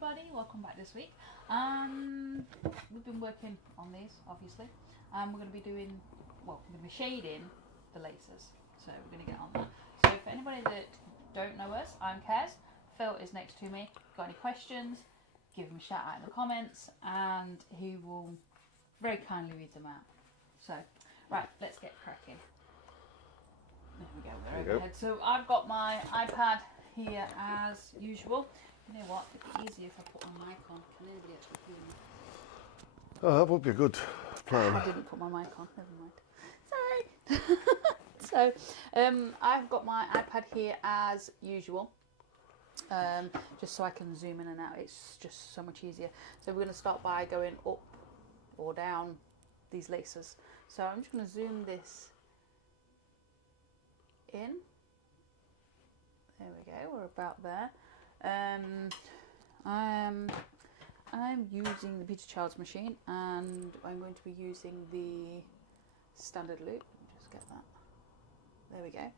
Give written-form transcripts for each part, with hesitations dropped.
everybody, welcome back this week. We've been working on these, obviously. We're going to be doing, well, we're going to be shading the laces, so we're going to get on that. So for anybody that don't know us, I'm Kez, Phil is next to me. Got any questions, give him a shout out in the comments and he will very kindly read them out. So, right, let's get cracking. There we go, we're overhead. So I've got my iPad here as usual. You know what, it'd be easier if I put my mic on. Can anybody actually hear me? Oh, that would be a good plan. I didn't put my mic on, never mind. Sorry. So, I've got my iPad here as usual. Just so I can zoom in and out, it's just so much easier. So we're going to start by going up or down these laces. So I'm just going to zoom this in. There we go, we're about there. I'm using the Peter Child's machine and I'm going to be using the standard loop. Just get that. There we go.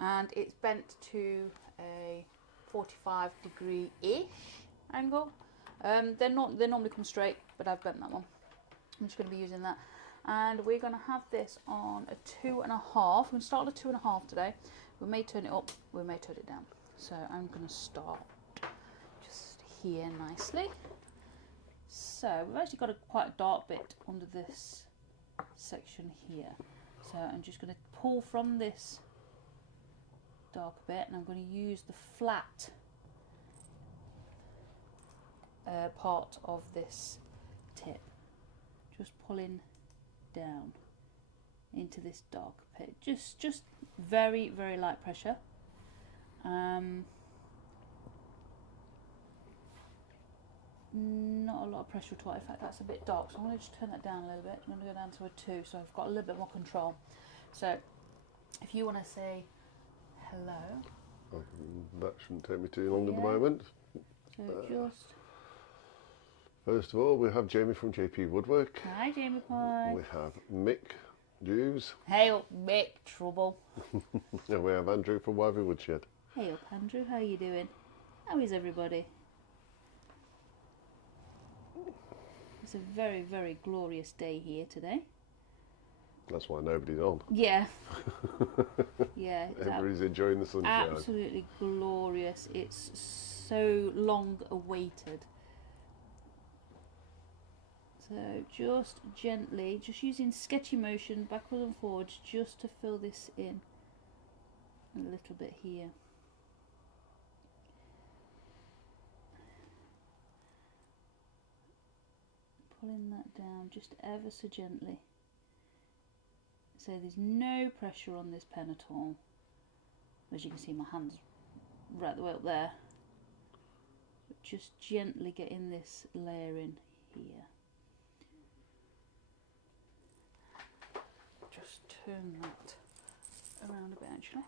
And it's bent to a 45-degree-ish angle. They normally come straight, but I've bent that one. I'm just going to be using that. And we're going to have this on a 2.5. We're going to start at a 2.5 today. We may turn it up, we may turn it down. So I'm going to start just here nicely. So we've actually got quite a dark bit under this section here. So I'm just going to pull from this dark bit and I'm going to use the flat part of this tip. Just pulling down into this dark bit. Just very, very light pressure. Not a lot of pressure at all. In fact, that's a bit dark, so I'm going to just turn that down a little bit. I'm going to go down to a 2, so I've got a little bit more control. So if you want to say hello. That shouldn't take me too long at the moment. So just... First of all, we have Jamie from JP Woodwork. Hi, Jamie Pie. We have Mick Hughes. Hey up, Mick. Trouble. And we have Andrew from Wyvie Woodshed. Hey up, Andrew. How are you doing? How is everybody? It's a very, very glorious day here today. That's why nobody's on. Yeah. Yeah. Everybody's enjoying the sunshine. Absolutely glorious. It's so long awaited. So just gently, just using sketchy motion backwards and forwards just to fill this in a little bit here. Pulling that down just ever so gently. So there's no pressure on this pen at all. As you can see, my hand's right the way up there. But just gently getting this layer in here. Just turn that around a bit actually.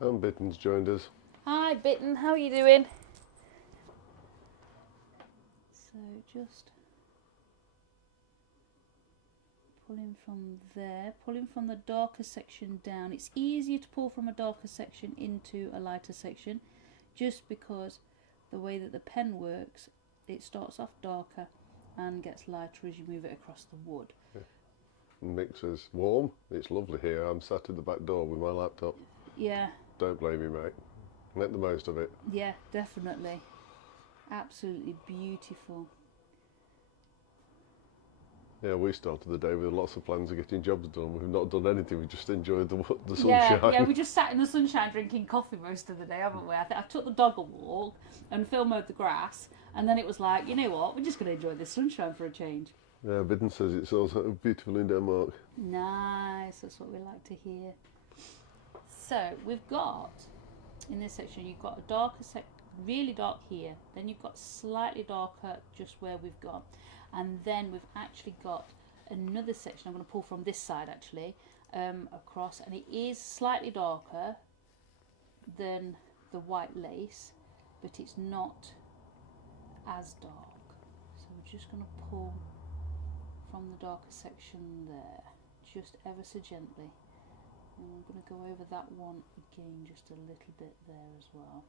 And Bitten's joined us. Hi Bitten, how are you doing? So just pulling from there, pulling from the darker section down. It's easier to pull from a darker section into a lighter section just because the way that the pen works, it starts off darker and gets lighter as you move it across the wood. Yeah. Mick says, warm, it's lovely here. I'm sat at the back door with my laptop. Yeah. Don't blame me, mate. Make the most of it. Yeah, definitely. Absolutely beautiful. Yeah, we started the day with lots of plans of getting jobs done. We've not done anything. We just enjoyed the sunshine. Yeah, we just sat in the sunshine drinking coffee most of the day, haven't we? I took the dog a walk and Phil mowed the grass, and then it was like, you know what? We're just going to enjoy this sunshine for a change. Yeah, Bidden says it's also beautiful in Denmark. Nice, that's what we like to hear. So we've got in this section, you've got a darker really dark here, then you've got slightly darker just where we've got, and then we've actually got another section. I'm going to pull from this side actually across, and it is slightly darker than the white lace, but it's not as dark. So we're just going to pull from the darker section there, just ever so gently. And I'm going to go over that one again just a little bit there as well.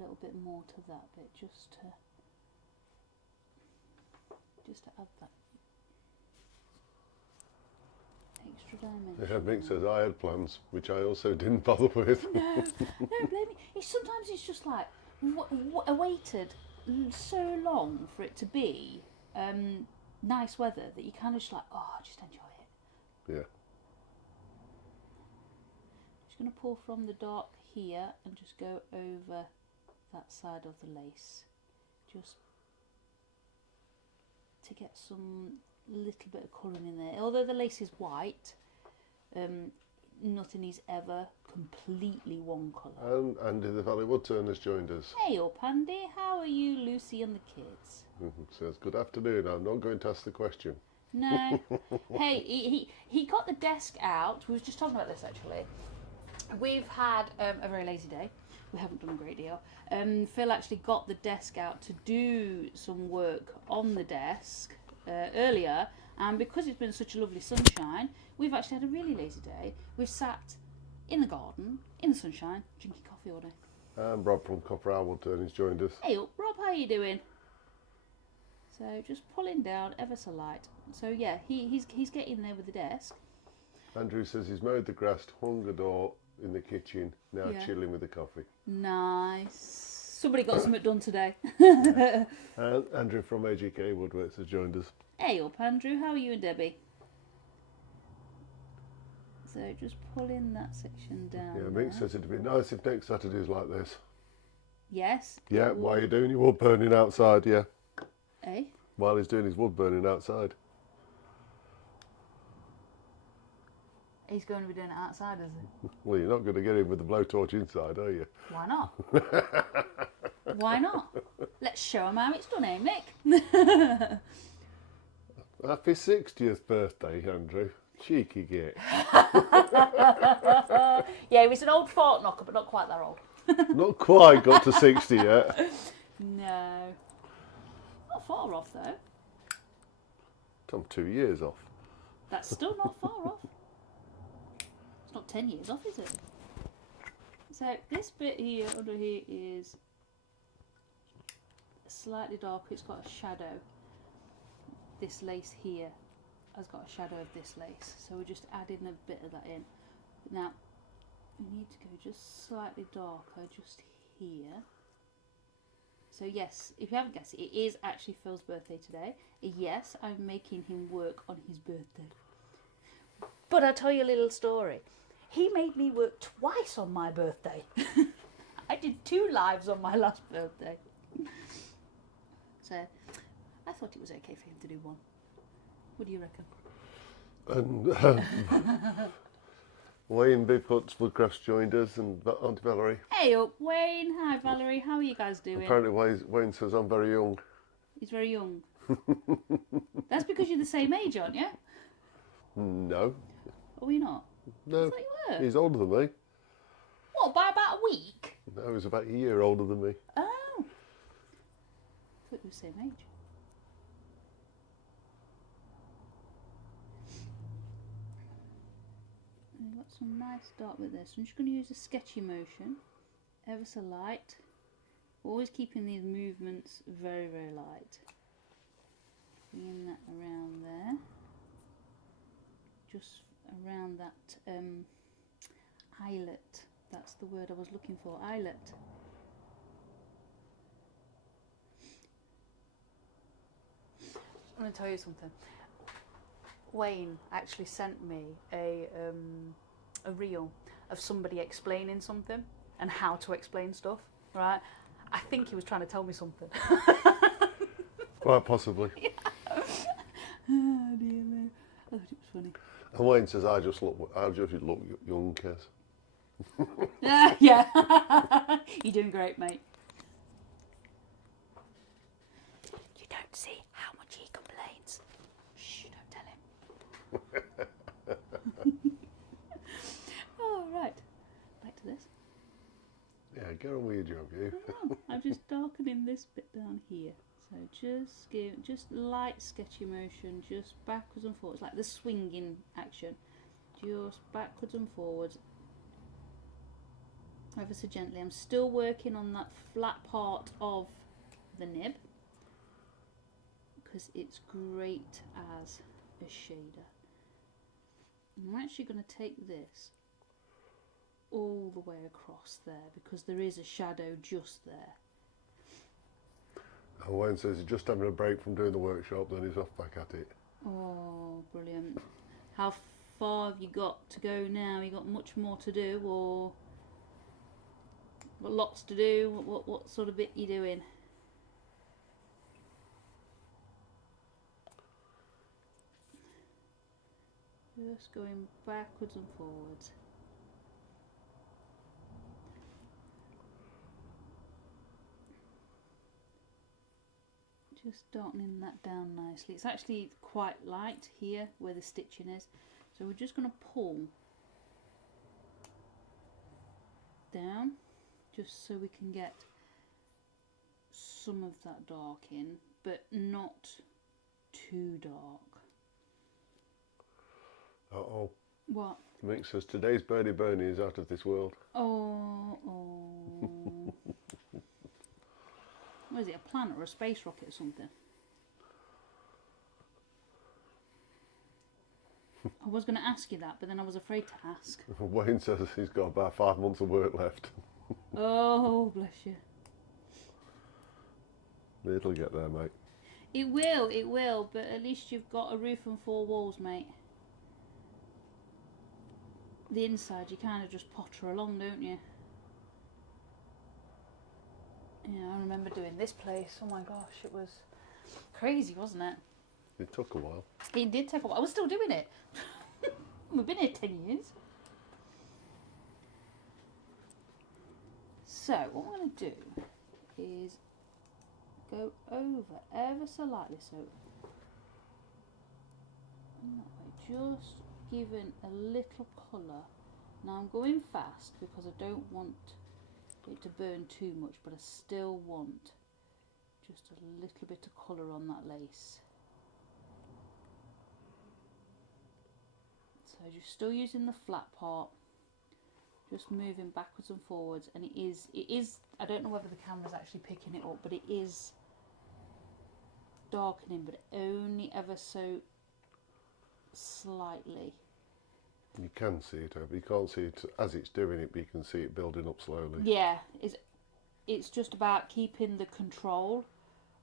little bit more to that bit, just to add that extra dimension. Yeah, Mick says I had plans, which I also didn't bother with. No, don't blame me. Sometimes it's just like I waited so long for it to be nice weather that you kind of just like, oh, just enjoy it. Yeah. Just going to pull from the dark here and just go over that side of the lace, just to get some little bit of colouring in there. Although the lace is white, nothing is ever completely one colour. And Andy the Valley Woodturn has joined us. Hey up Andy, how are you, Lucy and the kids? Says good afternoon. I'm not going to ask the question. No. Hey, he got the desk out. We were just talking about this actually. We've had a very lazy day. We haven't done a great deal. Phil actually got the desk out to do some work on the desk earlier, and because it's been such a lovely sunshine, we've actually had a really lazy day. We've sat in the garden, in the sunshine, drinking coffee all day. And Rob from Copper Owl Woodturn has joined us. Hey up, Rob, how you doing? So just pulling down ever so light. So yeah, he's getting there with the desk. Andrew says he's mowed the grass, hung a door in the kitchen, now chilling with the coffee. Nice. Somebody got something done today. And Andrew from AGK Woodworks has joined us. Hey up Andrew, how are you and Debbie? So just pulling that section down. Yeah, Mick says it'd be nice if next Saturday's like this. Yes. Yeah, while you're doing your wood burning outside, yeah. Eh? While he's doing his wood burning outside. He's going to be doing it outside, is he? Well, you're not going to get him with the blowtorch inside, are you? Why not? Why not? Let's show him how it's done, eh, Mick? Happy 60th birthday, Andrew. Cheeky git. Yeah, he was an old fort knocker, but not quite that old. Not quite got to 60 yet. No. Not far off, though. I'm 2 years off. That's still not far off. It's not 10 years off, is it? So this bit here, under here, is slightly darker. It's got a shadow. This lace here has got a shadow of this lace. So we're just adding a bit of that in. Now, we need to go just slightly darker, just here. So yes, if you haven't guessed it, it is actually Phil's birthday today. Yes, I'm making him work on his birthday. But I'll tell you a little story. He made me work twice on my birthday. I did 2 lives on my last birthday. So I thought it was okay for him to do 1. What do you reckon? And Wayne Bigfoot's Woodcrafts joined us, and Auntie Valerie. Hey up, Wayne. Hi Valerie, how are you guys doing? Apparently Wayne says I'm very young. He's very young. That's because you're the same age, aren't you? No. Are we not? No. I thought you were. He's older than me. What, by about a week? No, he's about a year older than me. Oh. I thought you were the same age. We've got some nice dark with this. I'm just going to use a sketchy motion, ever so light. Always keeping these movements very, very light. Bringing that around there. Just around that eyelet. That's the word I was looking for, eyelet. I'm going to tell you something. Wayne actually sent me a reel of somebody explaining something and how to explain stuff, right? I think he was trying to tell me something. Quite possibly. Yeah. Oh dear me. I thought it was funny. And Wayne says I just look young, Kez. Yeah. You're doing great, mate. You don't see how much he complains. Shh, don't tell him. Oh, right. Back to this. Yeah, get on with your job, you. I'm just darkening this bit down here. So just light sketchy motion, just backwards and forwards, like the swinging action. Just backwards and forwards. ever so gently. I'm still working on that flat part of the nib because it's great as a shader. I'm actually going to take this all the way across there because there is a shadow just there. And Wayne says he's just having a break from doing the workshop, then he's off back at it. Oh, brilliant. How far have you got to go now? You got much more to do, or got lots to do? What sort of bit you doing? Just going backwards and forwards. Just darkening that down nicely. It's actually quite light here where the stitching is, so we're just going to pull down just so we can get some of that dark in, but not too dark. Uh-oh. What? Mick says today's Bernie Bernie is out of this world. Oh. What is it, a planet or a space rocket or something? I was going to ask you that, but then I was afraid to ask. Wayne says he's got about 5 months of work left. Oh, bless you. It'll get there, mate. It will, but at least you've got a roof and 4 walls, mate. The inside, you kind of just potter along, don't you? Yeah, I remember doing this place. Oh my gosh, it was crazy, wasn't it? It took a while. It did take a while. I was still doing it. We've been here 10 years. So, what I'm going to do is go over ever so lightly, so just giving a little colour. Now I'm going fast because I don't want it to burn too much, but I still want just a little bit of colour on that lace. So just still using the flat part, just moving backwards and forwards, and it is I don't know whether the camera's actually picking it up, but it is darkening, but only ever so slightly. You can see it, you can't see it as it's doing it, but you can see it building up slowly. Yeah, it's just about keeping the control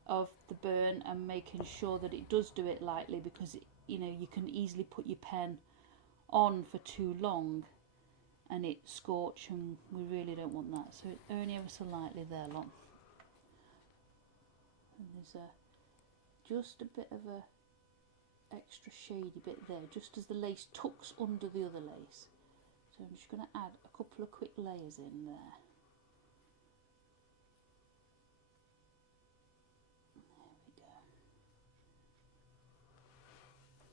of the burn and making sure that it does do it lightly, because you know, you can easily put your pen on for too long and it scorch, and we really don't want that. So it's only ever so lightly there, lot. And there's just a bit of a extra shady bit there, just as the lace tucks under the other lace. So I'm just going to add a couple of quick layers in there.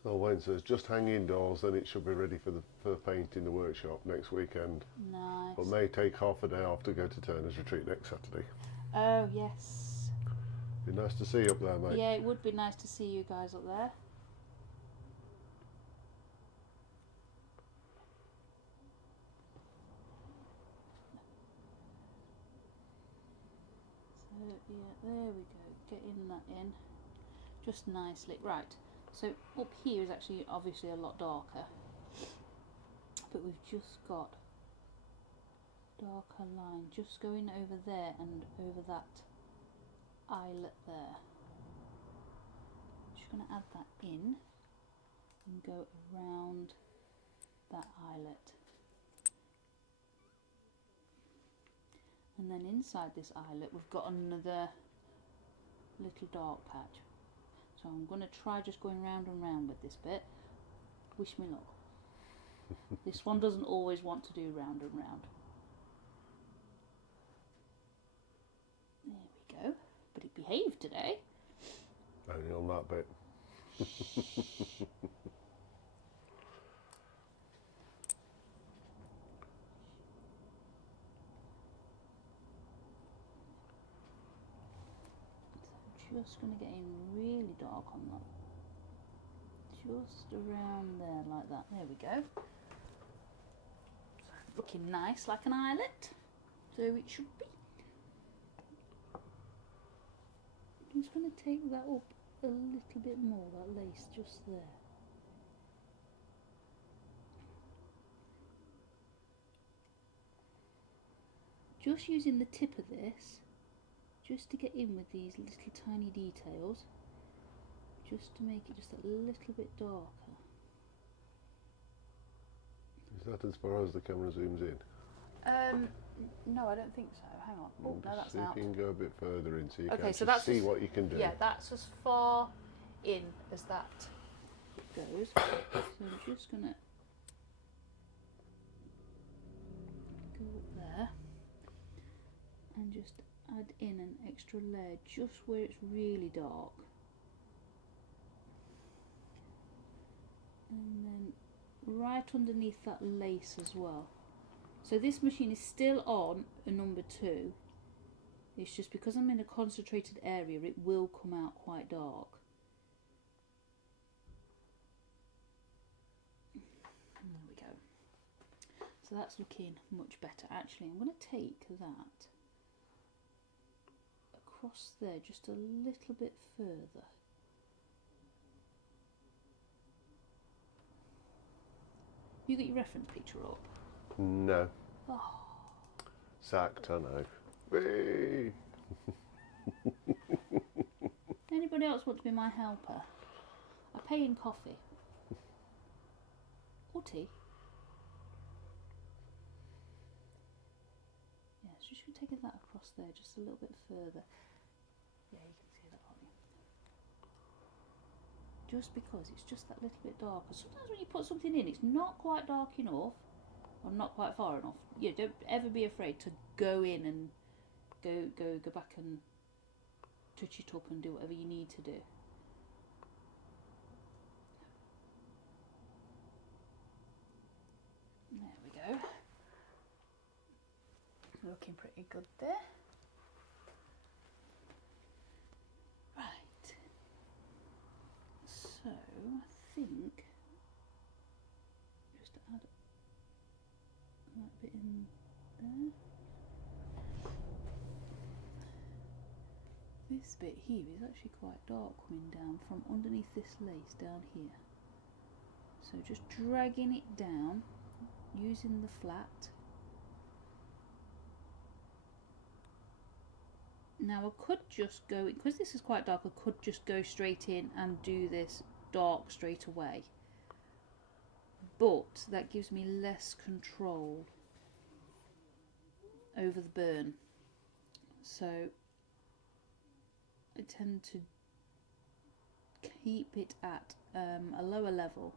Oh, Wayne says just hang indoors, then it should be ready for paint in the workshop next weekend. Nice. But may take half a day off to go to Turner's Retreat next Saturday. Oh yes. Be nice to see you up there, mate. Yeah, it would be nice to see you guys up there. So yeah, there we go. Getting that in just nicely. Right. So up here is actually obviously a lot darker, but we've just got darker line just going over there and over that eyelet there. Just going to add that in and go around that eyelet, and then inside this eyelet we've got another little dark patch. So I'm going to try just going round and round with this bit. Wish me luck. This one doesn't always want to do round and round. There we go. But it behaved today. Only on that bit. Just going to get in really dark on that. Just around there like that. There we go. Looking nice like an eyelet. So it should be. I'm just going to take that up a little bit more, that lace just there. Just using the tip of this, just to get in with these little tiny details, just to make it just a little bit darker. Is that as far as the camera zooms in? No, I don't think so. Hang on. Oh, no, that's see out. if you can go a bit further in so you Okay, can so actually that's see as, what you can do. Yeah, that's as far in as that goes. So I'm just going to go up there and just add in an extra layer just where it's really dark. And then right underneath that lace as well. So this machine is still on a number 2. It's just because I'm in a concentrated area, it will come out quite dark. There we go. So that's looking much better. Actually, I'm going to take that across there just a little bit further. You got your reference picture up? No. Oh. Sacked, I know. Whee! Anybody else want to be my helper? I pay in coffee. Or tea. Yeah, so just going to take that across there just a little bit further. Yeah, you can see that, can't you? Just because it's just that little bit darker. Sometimes when you put something in, it's not quite dark enough or not quite far enough. Yeah, don't ever be afraid to go in and go back and touch it up and do whatever you need to do. There we go. Looking pretty good there. Right. So I think just add that bit in there. This bit here is actually quite dark coming down from underneath this lace down here. So just dragging it down using the flat. Now I could just go, because this is quite dark, I could just go straight in and do this dark straight away. But that gives me less control over the burn. So I tend to keep it at a lower level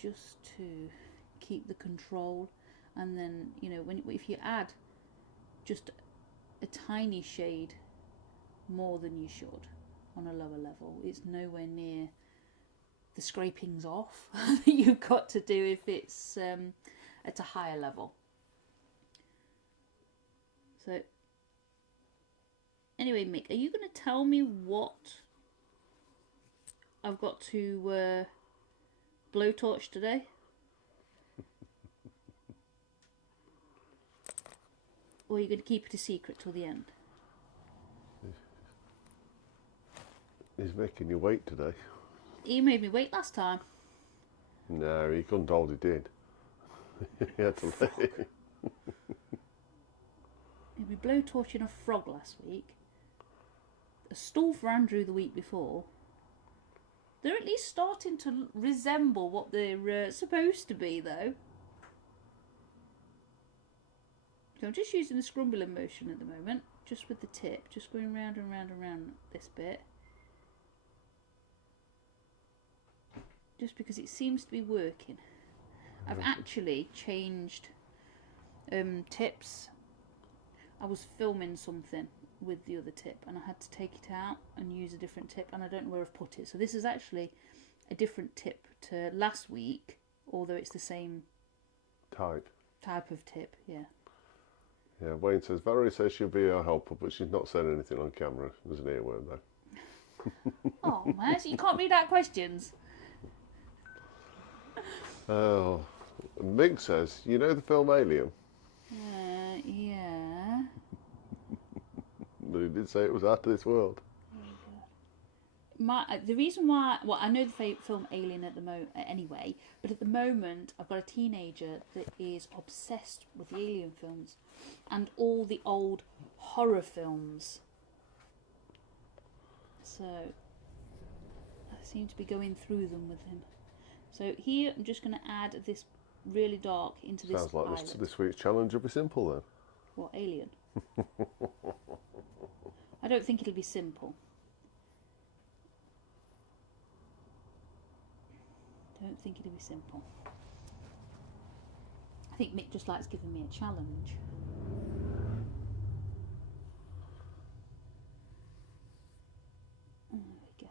just to keep the control, and then if you add just a tiny shade more than you should on a lower level, it's nowhere near the scrapings off that you've got to do if it's at a higher level. So anyway, Mick, are you going to tell me what I've got to blowtorch today? Or are you going to keep it a secret till the end? He's making you wait today. He made me wait last time. No, he couldn't hold it in. He had to let it. He'd be blowtorching a frog last week. A stool for Andrew the week before. They're at least starting to resemble what they're supposed to be, though. So I'm just using the scrumbling motion at the moment, just with the tip, just going round and round and round this bit. Just because it seems to be working. I've actually changed tips. I was filming something with the other tip and I had to take it out and use a different tip, and I don't know where I've put it. So this is actually a different tip to last week, although it's the same type of tip, yeah. Yeah, Wayne says, Valerie says she'll be our helper, but she's not saying anything on camera. There's an earworm though. Oh man, so you can't read out questions. Oh, Mick says, you know the film Alien? Yeah. He did say it was out of this world. The reason why, well, I know the film Alien at the moment anyway, but at the moment I've got a teenager that is obsessed with the Alien films and all the old horror films. So I seem to be going through them with him. So here I'm just going to add this really dark into this Sounds like violet. this week's challenge will be simple then. What, Alien? I don't think it'll be simple. Don't think it'll be simple. I think Mick just likes giving me a challenge. There we go.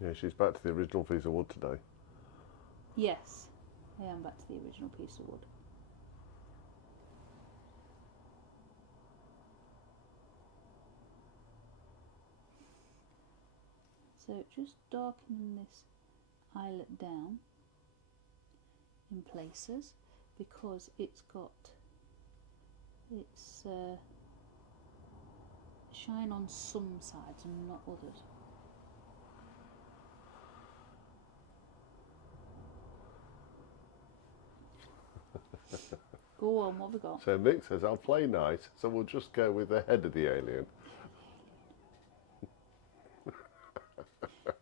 Yeah, she's back to the original piece of wood today. Yes, I am back to the original piece of wood. So just darkening this eyelet down in places because it's got its shine on some sides and not others. Go on, what have we got? So Mick says, I'll play nice, so we'll just go with the head of the alien.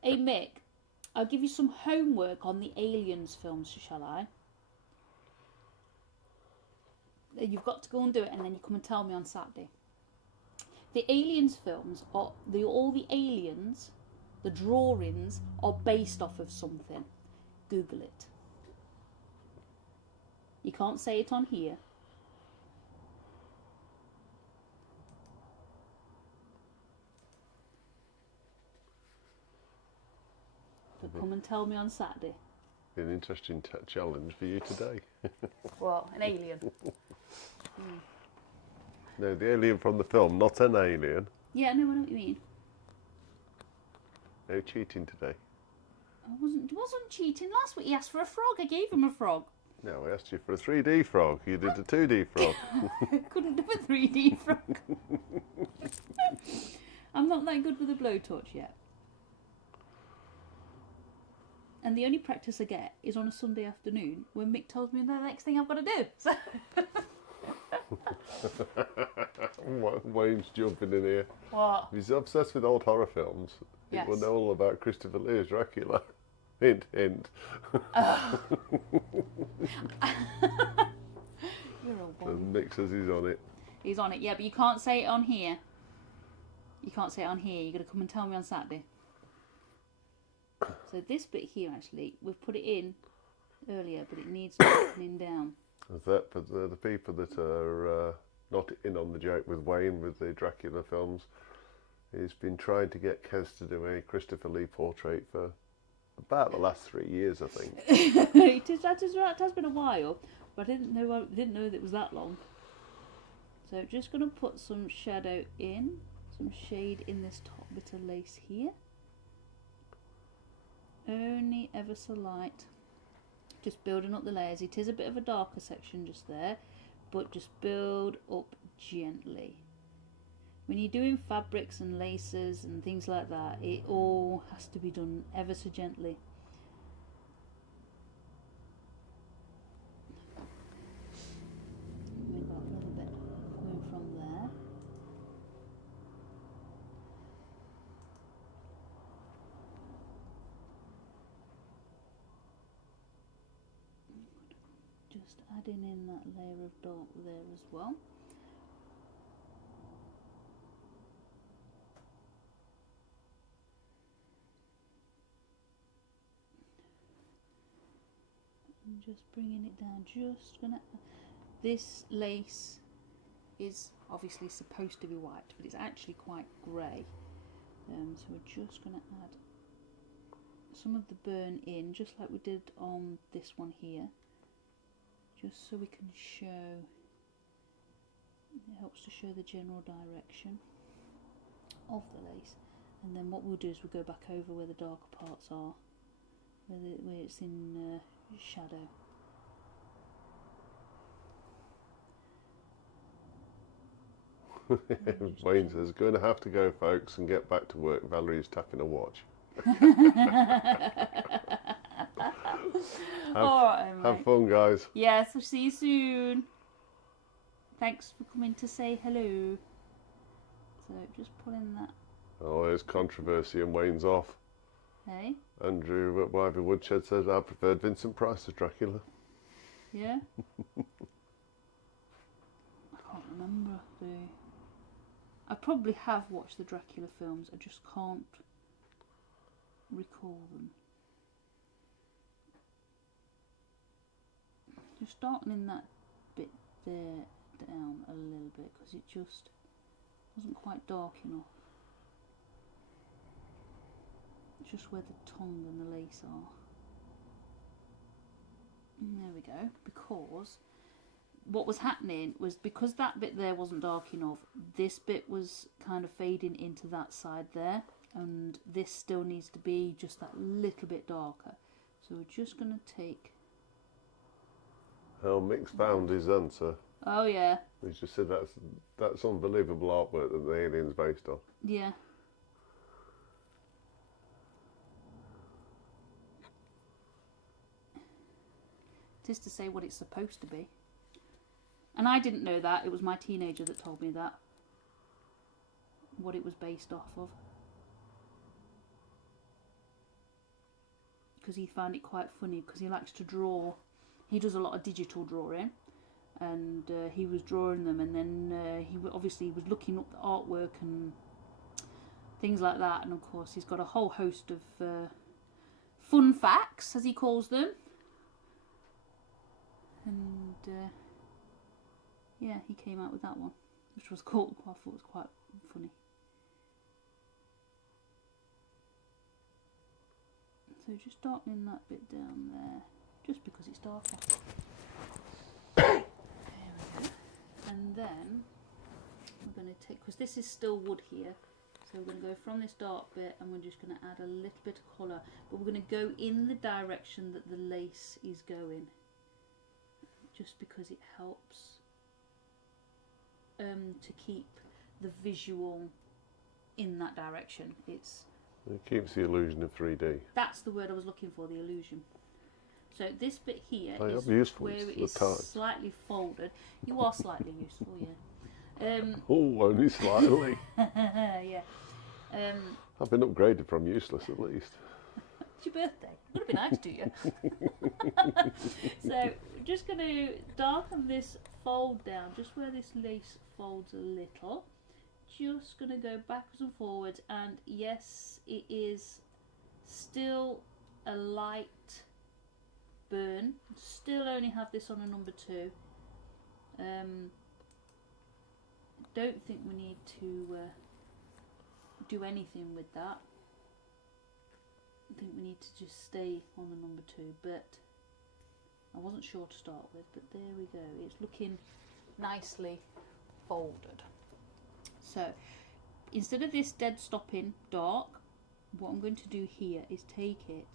Hey Mick, I'll give you some homework on the Aliens films, shall I? You've got to go and do it and then you come and tell me on Saturday. The Aliens films are all the aliens, the drawings are based off of something. Google it. You can't say it on here. But come and tell me on Saturday. Be an interesting challenge for you today. What? An alien? No, the alien from the film, not an alien. Yeah, no, I know what you mean. No cheating today. I wasn't cheating. Last week he asked for a frog. I gave him a frog. No, I asked you for a 3D frog. You did a 2D frog. Couldn't do a 3D frog. I'm not that good with a blowtorch yet. And the only practice I get is on a Sunday afternoon when Mick tells me the next thing I've got to do. So Wayne's jumping in here. what? He's obsessed with old horror films. Yes. He will know all about Christopher Lee's Dracula. Hint, hint. You're a one. And Mick says he's on it. He's on it, yeah, but you can't say it on here. You can't say it on here. You've got to come and tell me on Saturday. So this bit here, actually, we've put it in earlier, but it needs darkening down. Is that for the people that are not in on the joke with Wayne with the Dracula films? He's been trying to get Kez to do a Christopher Lee portrait for about the last 3 years, I think. That has been a while, but I didn't know that it was that long. So just going to put some shadow in, some shade in this top bit of lace here. Only ever so light. Just building up the layers. It is a bit of a darker section just there, but just build up gently. When you're doing fabrics and laces and things like that, it all has to be done ever so gently. We've got another bit coming from there. Just adding in that layer of dark there as well. And just bringing it down, this lace is obviously supposed to be white, but it's actually quite grey. So we're just going to add some of the burn in, just like we did on this one here, just so we can show, it helps to show the general direction of the lace. And then what we'll do is we'll go back over where the darker parts are, where it's in shadow. Wayne says, going to have to go, folks, and get back to work. Valerie's tapping a watch. Have fun, guys. Yes, I'll see you soon. Thanks for coming to say hello. So just put in that. Oh, there's controversy and Wayne's off. Hey? Andrew at Wyvern Woodshed says, I preferred Vincent Price as Dracula. Yeah? I can't remember. I probably have watched the Dracula films, I just can't recall them. Just starting in that bit there down a little bit because it just wasn't quite dark enough. Just where the tongue and the lace are. And there we go. Because what was happening was, because that bit there wasn't dark enough, this bit was kind of fading into that side there, and this still needs to be just that little bit darker. So we're just going to take... How Mick's found his answer. Oh yeah. He's just said that's unbelievable artwork that the alien's based on. Yeah. It is to say what it's supposed to be. And I didn't know that. It was my teenager that told me that. What it was based off of. Because he found it quite funny, because he likes to draw. He does a lot of digital drawing. And he was drawing them, and then he obviously was looking up the artwork and things like that. And of course he's got a whole host of fun facts, as he calls them. And yeah, he came out with that one, which was cool. I thought it was quite funny. So just darkening that bit down there, just because it's darker. There we go. And then we're going to take, because this is still wood here, so we're going to go from this dark bit and we're just going to add a little bit of colour, but we're going to go in the direction that the lace is going. Just because it helps to keep the visual in that direction. It keeps the illusion of 3D. That's the word I was looking for, the illusion. So this bit here is useful where it is slightly folded. You are slightly useful, yeah. Oh, only slightly. Yeah. I've been upgraded from useless at least. It's your birthday. Would have been nice to you. So we're just going to darken this fold down, just where this lace folds a little. Just going to go backwards and forwards, and yes, it is still a light burn. Still only have this on a number 2. Don't think we need to do anything with that. I think we need to just stay on the number 2, but I wasn't sure to start with, but there we go. It's looking nicely folded. So instead of this dead stopping dark, what I'm going to do here is take it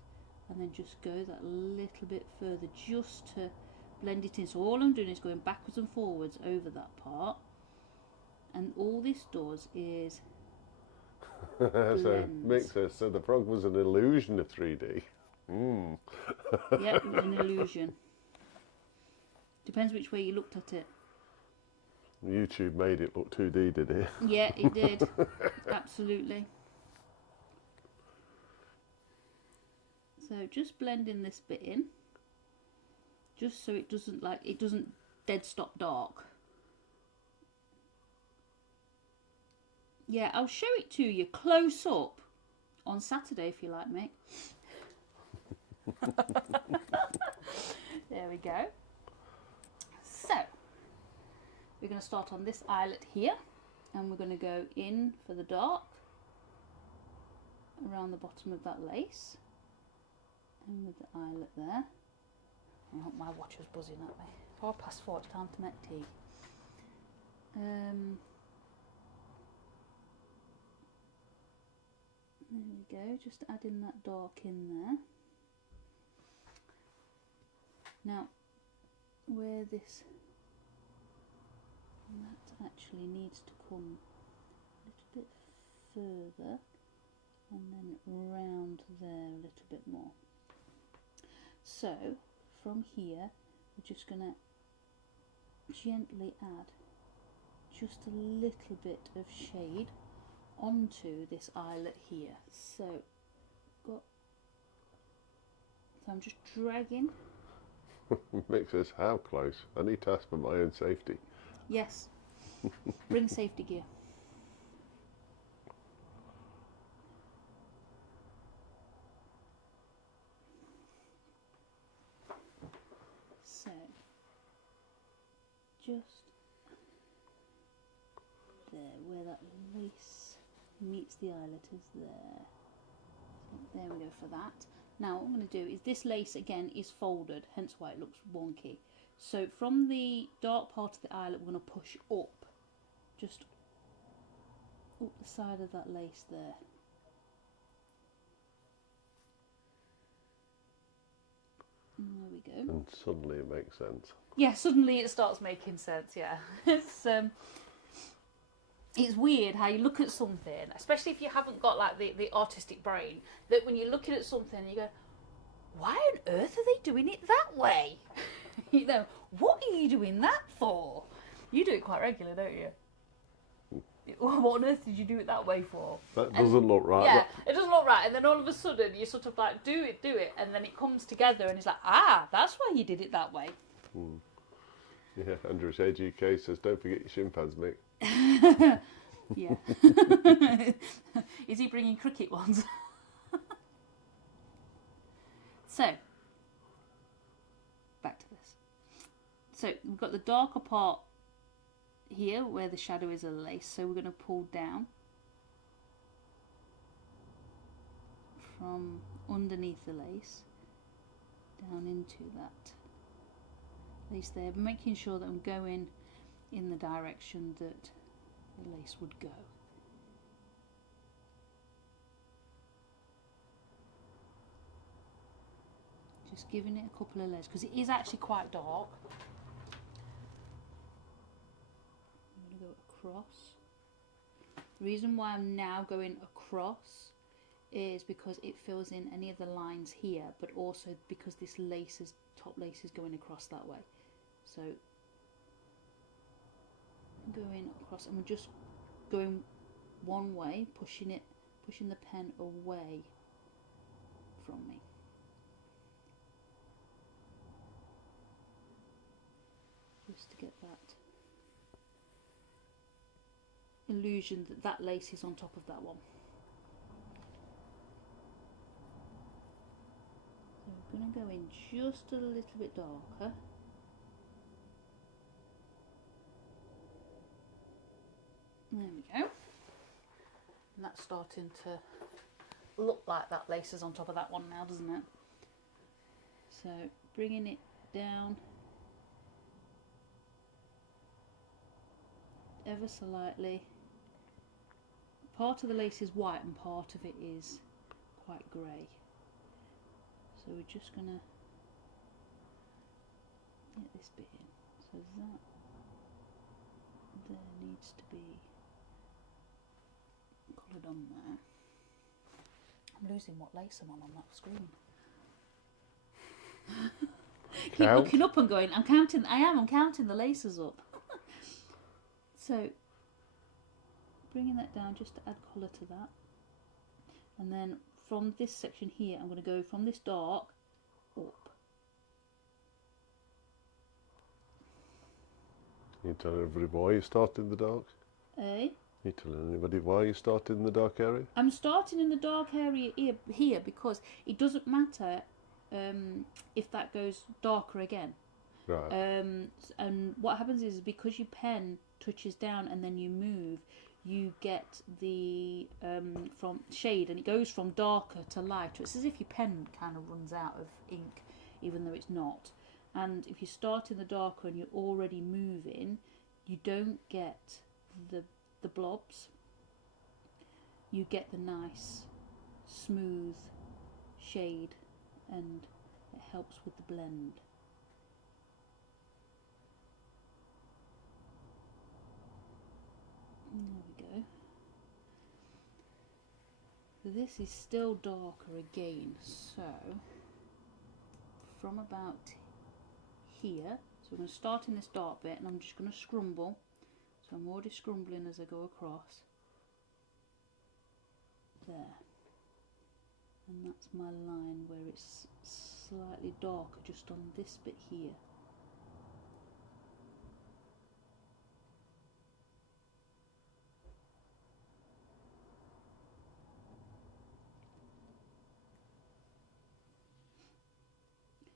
and then just go that little bit further, just to blend it in. So all I'm doing is going backwards and forwards over that part, and all this does is so Mick says, so the frog was an illusion of 3D. Yep, it was an illusion. Depends which way you looked at it. YouTube made it look 2D, did it? Yeah, it did. Absolutely. So just blending this bit in, just so it doesn't dead stop dark. Yeah, I'll show it to you close up on Saturday if you like, mate. There we go. So we're going to start on this eyelet here, and we're going to go in for the dark around the bottom of that lace, and with the eyelet there. Oh, my watch was buzzing at me. 4:04, it's time to make tea. There we go, just adding that dark in there. Now, where this, that actually needs to come a little bit further and then round there a little bit more. So from here we're just going to gently add just a little bit of shade onto this eyelet here. So I'm just dragging. Makes us how close? I need to ask for my own safety. Yes. Bring safety gear. So just there, where that lace meets the eyelet is there. So there we go for that. Now what I'm going to do is this lace again is folded, hence why it looks wonky. So from the dark part of the eyelet we're going to push up, just up the side of that lace there. And there we go. And suddenly it makes sense. Yeah, suddenly it starts making sense, yeah. It's weird how you look at something, especially if you haven't got like the artistic brain, that when you're looking at something you go, why on earth are they doing it that way? You know, what are you doing that for? You do it quite regularly, don't you? What on earth did you do it that way for? That doesn't look right. Yeah, it doesn't look right. And then all of a sudden you sort of like do it, and then it comes together and it's like, ah, that's why you did it that way. Yeah, Andrew's AGK says, don't forget your shin pads, mate. Yeah. Is he bringing cricket ones? So, back to this. So we've got the darker part here where the shadow is a lace, so we're going to pull down from underneath the lace down into that lace there, making sure that I'm going in the direction that the lace would go. Just giving it a couple of layers because it is actually quite dark. I'm going to go across. The reason why I'm now going across is because it fills in any of the lines here, but also because this top lace is going across that way. So going across, and we're just going one way, pushing the pen away from me. Just to get that illusion that that lace is on top of that one. So we're going to go in just a little bit darker. There we go. And that's starting to look like that lace is on top of that one now, doesn't it? So bringing it down ever so lightly. Part of the lace is white and part of it is quite grey. So we're just going to get this bit in. So that there needs to be coloured on there. I'm losing what lace I'm on that screen. Keep looking up and going, I'm counting the laces up. So bringing that down just to add colour to that, and then from this section here I'm going to go from this dark up. You telling everybody why you started in the dark? Eh? You telling anybody why you started in the dark area? I'm starting in the dark area here because it doesn't matter if that goes darker again. Right. And what happens is because your pen touches down and then you move, you get the from shade, and it goes from darker to lighter. It's as if your pen kind of runs out of ink, even though it's not. And if you start in the darker and you're already moving, you don't get the blobs. You get the nice smooth shade, and it helps with the blend. So this is still darker again, so from about here, so we're going to start in this dark bit and I'm just going to scrumble. So I'm already scrumbling as I go across. There. And that's my line where it's slightly darker just on this bit here.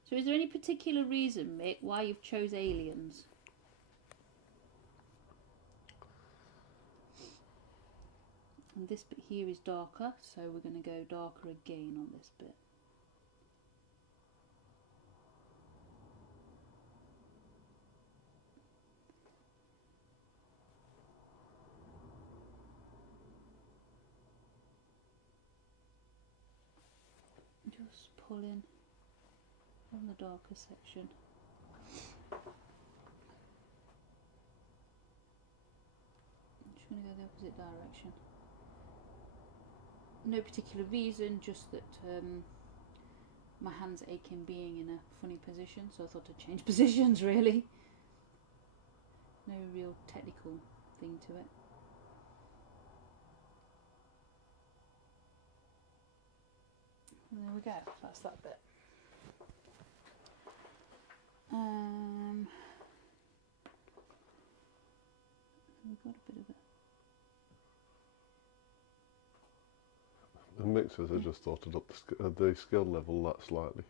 So is there any particular reason, Mick, why you've chose aliens? And this bit here is darker, so we're going to go darker again on this bit. Just pull in from the darker section. I'm just going to go the opposite direction. No particular reason, just that my hands aching being in a funny position, so I thought I'd change positions really. No real technical thing to it. And there we go, that's that bit. We've got a bit of it. The mixers, I just thought I'd up the skill level that slightly.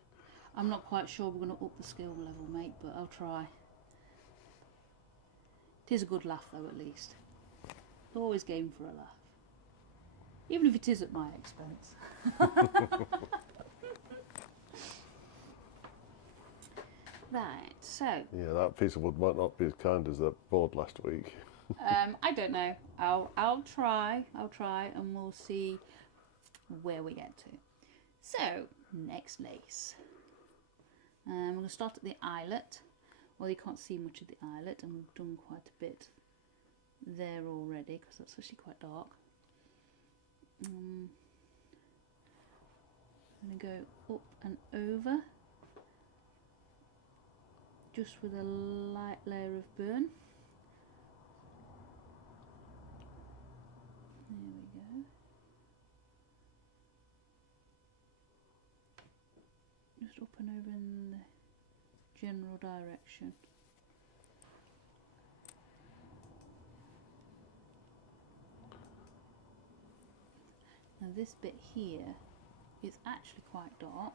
I'm not quite sure we're going to up the skill level, mate, but I'll try. It is a good laugh though, at least. Always game for a laugh. Even if it is at my expense. Right, so. Yeah, that piece of wood might not be as kind as that board last week. I don't know. I'll try, and we'll see where we get to. So, next lace. We're going to start at the eyelet. Well, you can't see much of the eyelet, and we've done quite a bit there already, because that's actually quite dark. I'm going to go up and over, just with a light layer of burn. There we go. Just up and over in the general direction. Now this bit here is actually quite dark,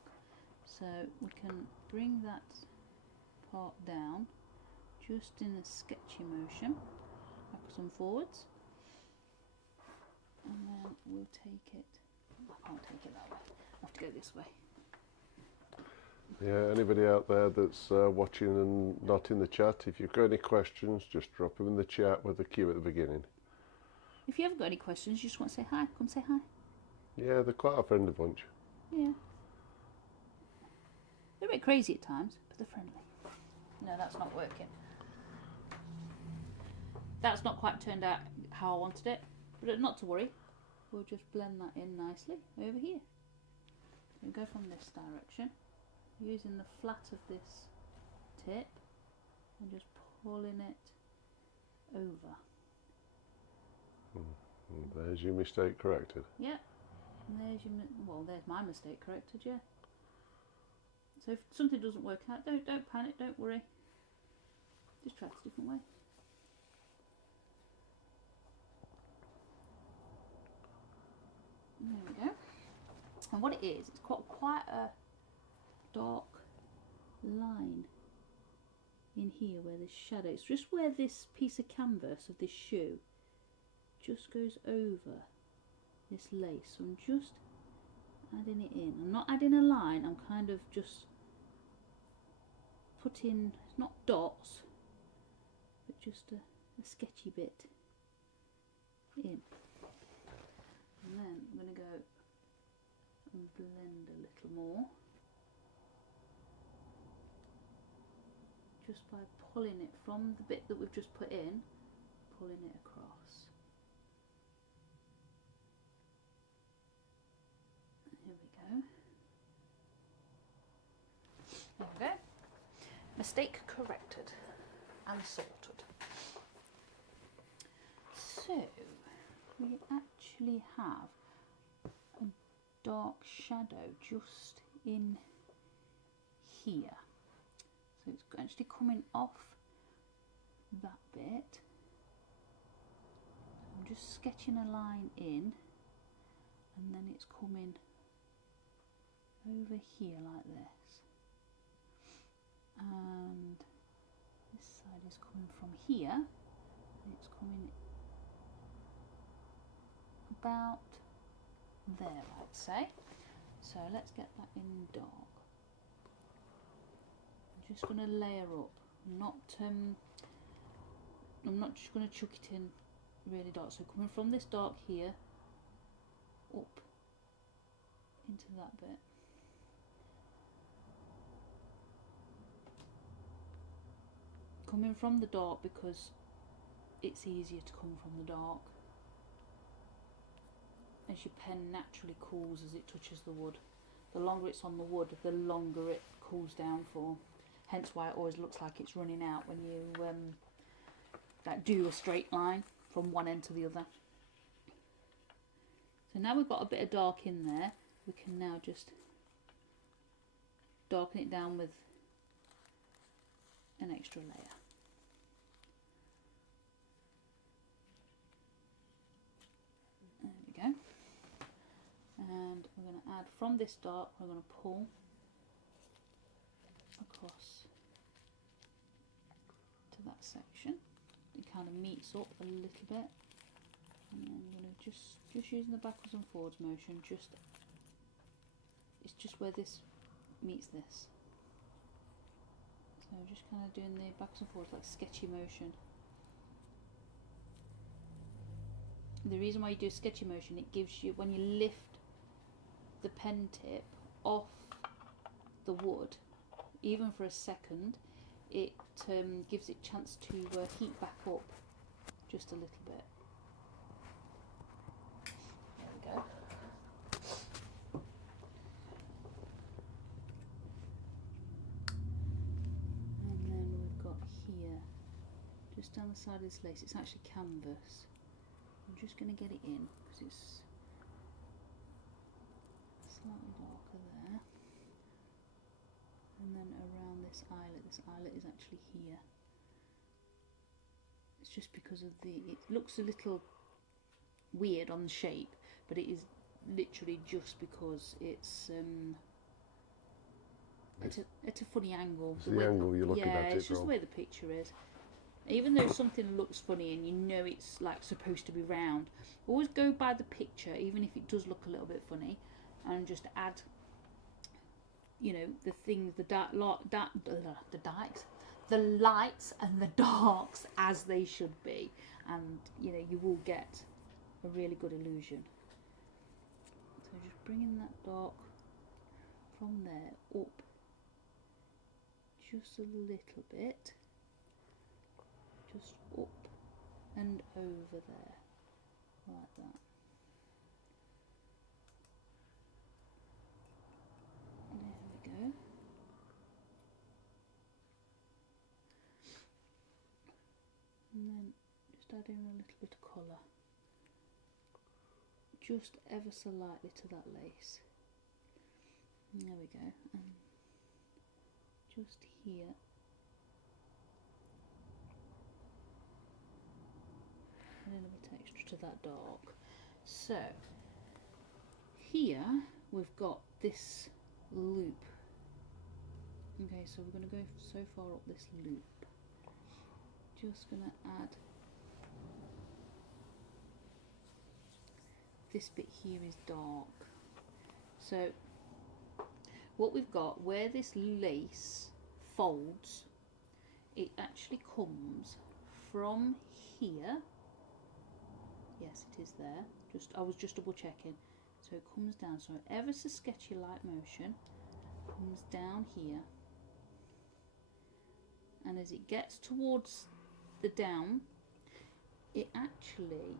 so we can bring that part down just in a sketchy motion, backwards and forwards, and then we'll take it. I can't take it that way, I have to go this way. Yeah, anybody out there that's watching and not in the chat, if you've got any questions, just drop them in the chat with the cue at the beginning. If you haven't got any questions, you just want to say hi, come say hi. Yeah, they're quite a friendly bunch. Yeah. They're a bit crazy at times, but they're friendly. No, that's not working. That's not quite turned out how I wanted it, but not to worry. We'll just blend that in nicely over here. So we go from this direction, using the flat of this tip and just pulling it over. There's your mistake corrected. Yeah. And there's your, well, there's my mistake corrected, yeah. So if something doesn't work out, don't panic, don't worry. Just try it a different way. There we go. And what it is, it's got quite a dark line in here where there's shadow. It's just where this piece of canvas of this shoe just goes over this lace. So I'm just adding it in. I'm not adding a line, I'm kind of just putting, not dots, but just a sketchy bit in. And then I'm going to go and blend a little more, just by pulling it from the bit that we've just put in, pulling it across. There we go. Mistake corrected and sorted. So we actually have a dark shadow just in here. So it's actually coming off that bit. I'm just sketching a line in, and then it's coming over here like this, and this side is coming from here, and it's coming about there, I'd say. So let's get that in dark. I'm just going to layer up. I'm not just going to chuck it in really dark. So coming from this dark here up into that bit. Coming from the dark because it's easier to come from the dark. As your pen naturally cools as it touches the wood. The longer it's on the wood, the longer it cools down for. Hence why it always looks like it's running out when you do a straight line from one end to the other. So now we've got a bit of dark in there, we can now just darken it down with an extra layer. There we go. And we're going to add from this dark, we're going to pull across to that section. It kind of meets up a little bit, and then I'm going to just using the backwards and forwards motion, it's just where this meets this. So just kind of doing the backwards and forwards like sketchy motion. The reason why you do sketchy motion, it gives you, when you lift the pen tip off the wood, even for a second, it gives it chance to heat back up just a little bit. There we go. And then we've got here, just down the side of this lace, it's actually canvas. I'm just going to get it in because it's slightly darker there. And then around this eyelet is actually here. It's just because of it looks a little weird on the shape, but it is literally just because it's at a funny angle. It's the angle you're looking at it it's just from. the way the picture is. Even though something looks funny and you know it's like supposed to be round, always go by the picture, even if it does look a little bit funny, and just add, you know, the things, the lights and the darks as they should be, and you know you will get a really good illusion. So just bringing that dark from there up just a little bit. Just up and over there, like that. There we go. And then just adding a little bit of colour, just ever so lightly to that lace. And there we go. And just here. A little bit extra to that dark. So here we've got this loop. Okay, so we're going to go so far up this loop. Just going to add this bit here is dark. So what we've got, where this lace folds, it actually comes from here. Yes, it is there. I was just double checking. So it comes down. So ever so sketchy light motion comes down here, and as it gets towards the down, it actually,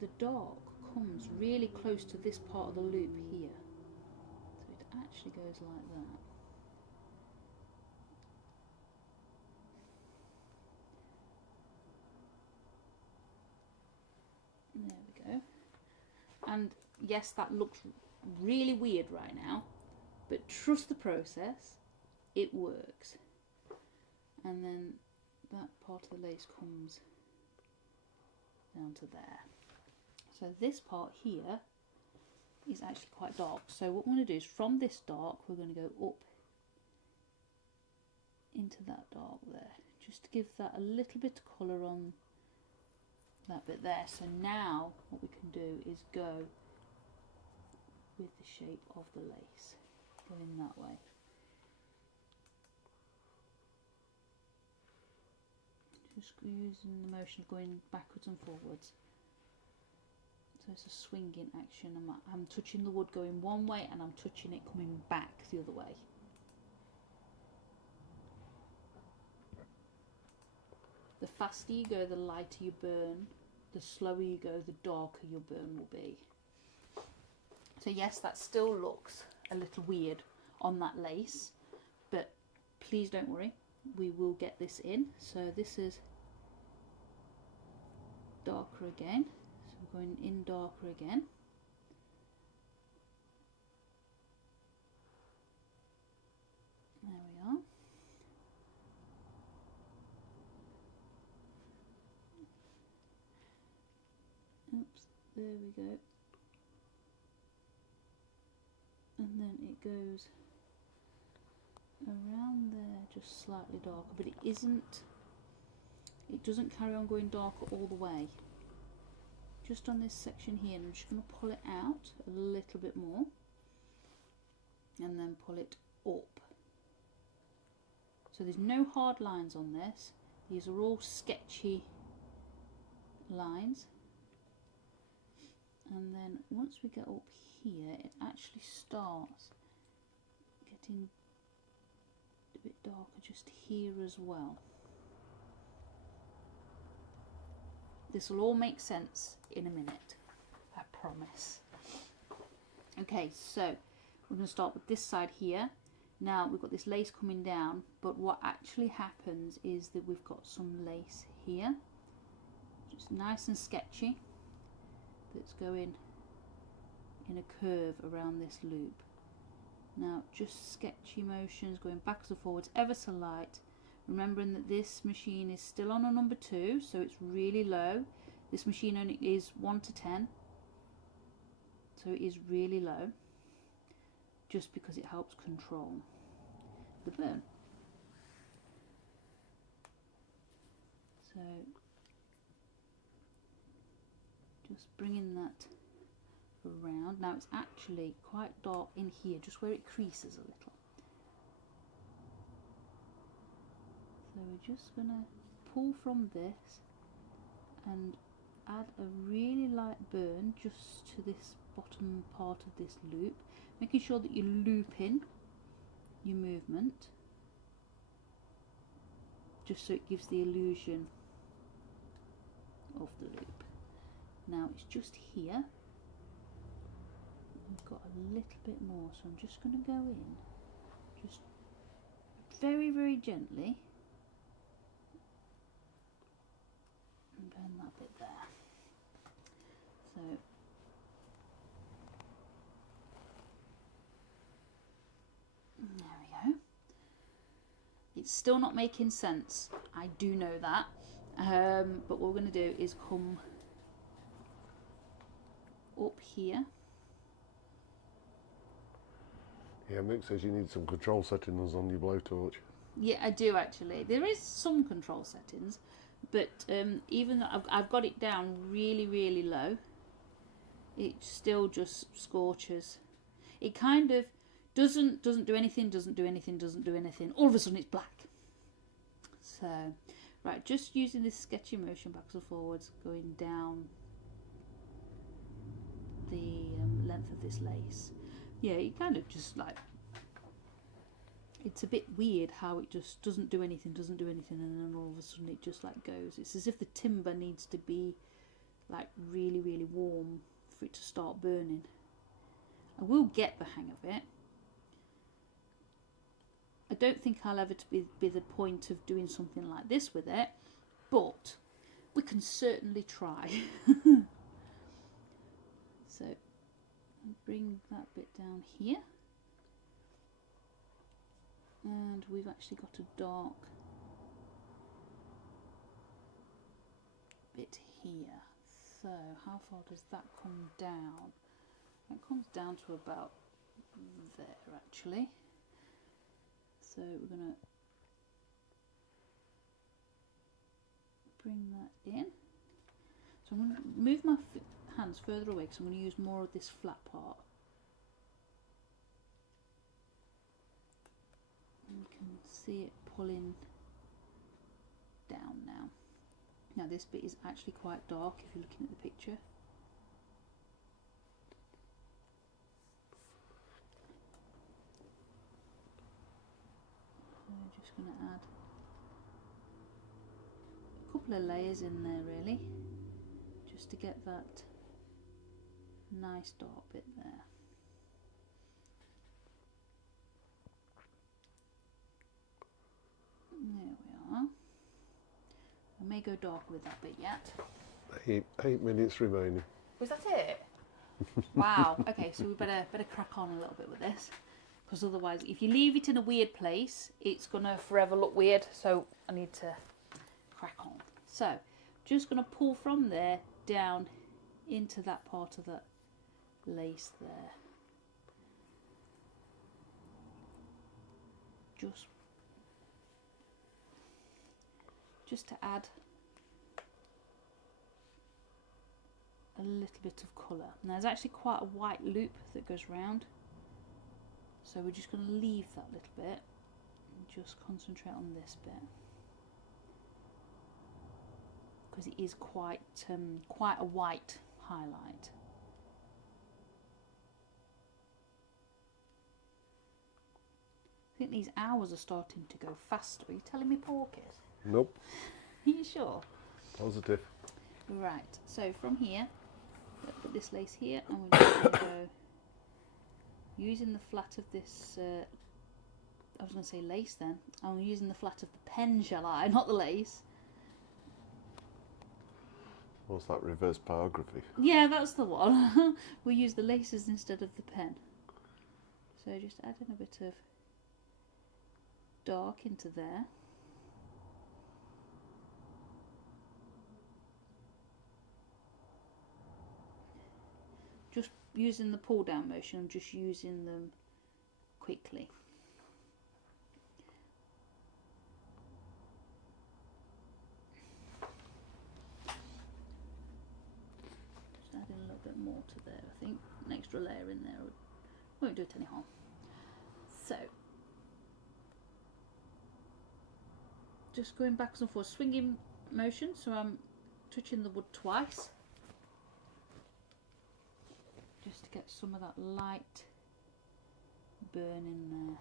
the dark comes really close to this part of the loop here. So it actually goes like that. And yes, that looks really weird right now, but trust the process, it works. And then that part of the lace comes down to there. So this part here is actually quite dark. So what we're going to do is from this dark, we're going to go up into that dark there, just to give that a little bit of colour on that bit there. So now what we can do is go with the shape of the lace, going that way. Just using the motion of going backwards and forwards. So it's a swinging action. I'm touching the wood going one way and I'm touching it coming back the other way. The faster you go, the lighter you burn. The slower you go, the darker your burn will be. So yes, that still looks a little weird on that lace, but please don't worry, we will get this in. So this is darker again. So we're going in darker again. There we are. Oops, there we go. And then it goes around there, just slightly darker, but it doesn't carry on going darker all the way. Just on this section here, and I'm just going to pull it out a little bit more and then pull it up. So there's no hard lines on this, these are all sketchy lines. And then once we get up here, it actually starts getting a bit darker just here as well. This will all make sense in a minute, I promise. Okay, so we're going to start with this side here. Now we've got this lace coming down, but what actually happens is that we've got some lace here, just nice and sketchy, that's going in a curve around this loop. Now just sketchy motions going backwards and forwards ever so light, remembering that this machine is still on a number 2, so it's really low. This machine only is 1 to 10, so it is really low, just because it helps control the burn. So just bringing that around. Now it's actually quite dark in here, just where it creases a little. So we're just going to pull from this and add a really light burn just to this bottom part of this loop, making sure that you're looping your movement, just so it gives the illusion of the loop. Now it's just here, we've got a little bit more, so I'm just going to go in just very, very gently and burn that bit there. So there we go. It's still not making sense, I do know that, but what we're going to do is come up here. Yeah, Mick says you need some control settings on your blowtorch. Yeah, I do actually. There is some control settings, but even though I've got it down really, really low, it still just scorches. It kind of doesn't do anything, doesn't do anything. All of a sudden it's black. So, right, just using this sketchy motion backwards and forwards, going down the length of this lace. Yeah, it kind of just like, it's a bit weird how it just doesn't do anything, and then all of a sudden it just like goes. It's as if the timber needs to be like really, really warm for it to start burning. I will get the hang of it. I don't think I'll ever be the point of doing something like this with it, but we can certainly try. So bring that bit down here, and we've actually got a dark bit here. So how far does that come down? It comes down to about there actually. So we're going to bring that in. So I'm going to move my hands further away because I'm going to use more of this flat part. You can see it pulling down now. Now this bit is actually quite dark if you're looking at the picture. So I'm just going to add a couple of layers in there really, just to get that nice dark bit there. There we are. I may go dark with that bit yet. 8 minutes remaining. Was that it? Wow. Okay, so we better crack on a little bit with this, because otherwise, if you leave it in a weird place, it's gonna forever look weird. So I need to crack on. So just gonna pull from there down into that part of the lace there. Just to add a little bit of colour. Now there's actually quite a white loop that goes round, so we're just going to leave that little bit and just concentrate on this bit, because it is quite a white highlight. I think these hours are starting to go faster. Are you telling me porkies? Nope. Are you sure? Positive. Right, so from here, let's put this lace here, and we're just going to go using the flat of this, I was going to say lace then, I'm using the flat of the pen, shall I? Not the lace. What's that, reverse pyrography? Yeah, that's the one. We'll use the laces instead of the pen. So just adding a bit of dark into there. Just using the pull down motion, I'm just using them quickly. Just adding a little bit more to there, I think. An extra layer in there won't do it any harm. So, just going backwards and forwards, swinging motion, so I'm touching the wood twice, just to get some of that light burn in there.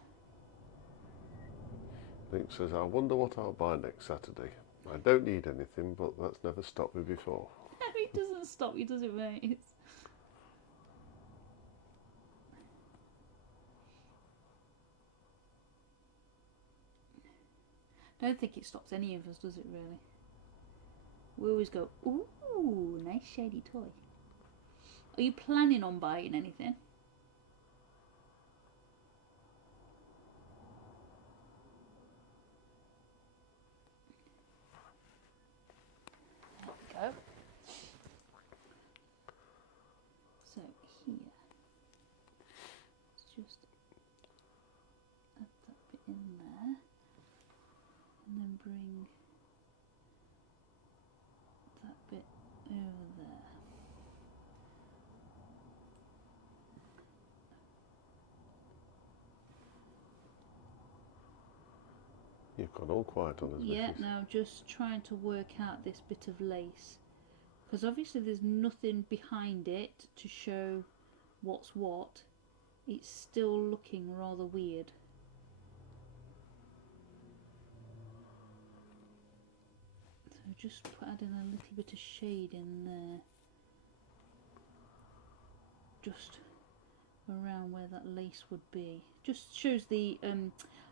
Link says, I wonder what I'll buy next Saturday. I don't need anything, but that's never stopped me before. It doesn't stop you, does it, mate? I don't think it stops any of us, does it really? We always go, ooh, nice shady toy. Are you planning on buying anything? There we go. So here, let's just add that bit in there, and then bring that bit over there. You've gone all quiet on us. Yeah, Mrs. now just trying to work out this bit of lace, because obviously there's nothing behind it to show what's what. It's still looking rather weird. So just adding a little bit of shade in there, just around where that lace would be. Just shows the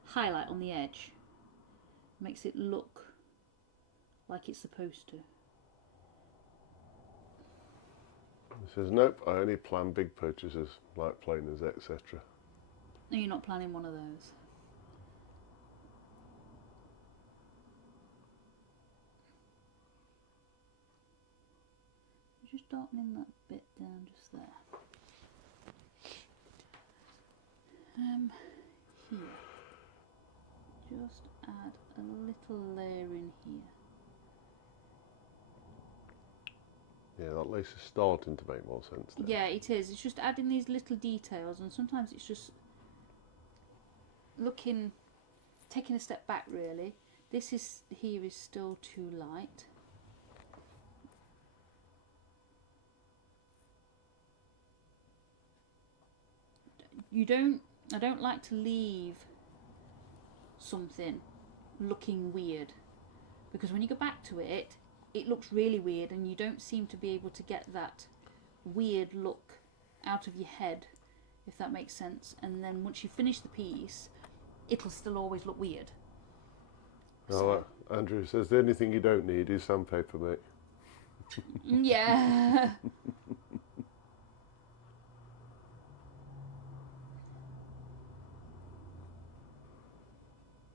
highlight on the edge. Makes it look like it's supposed to. It says, nope, I only plan big purchases like planers, etc. No, you're not planning one of those. Just darkening that bit down just there. Here. Just add a little layer in here. Yeah, that lace is starting to make more sense now. Yeah, it is. It's just adding these little details, and sometimes it's just taking a step back really. This is here is still too light. I don't like to leave something looking weird, because when you go back to it, it looks really weird and you don't seem to be able to get that weird look out of your head, if that makes sense. And then once you finish the piece, it'll still always look weird. So. Andrew says the only thing you don't need is sandpaper, mate. Yeah.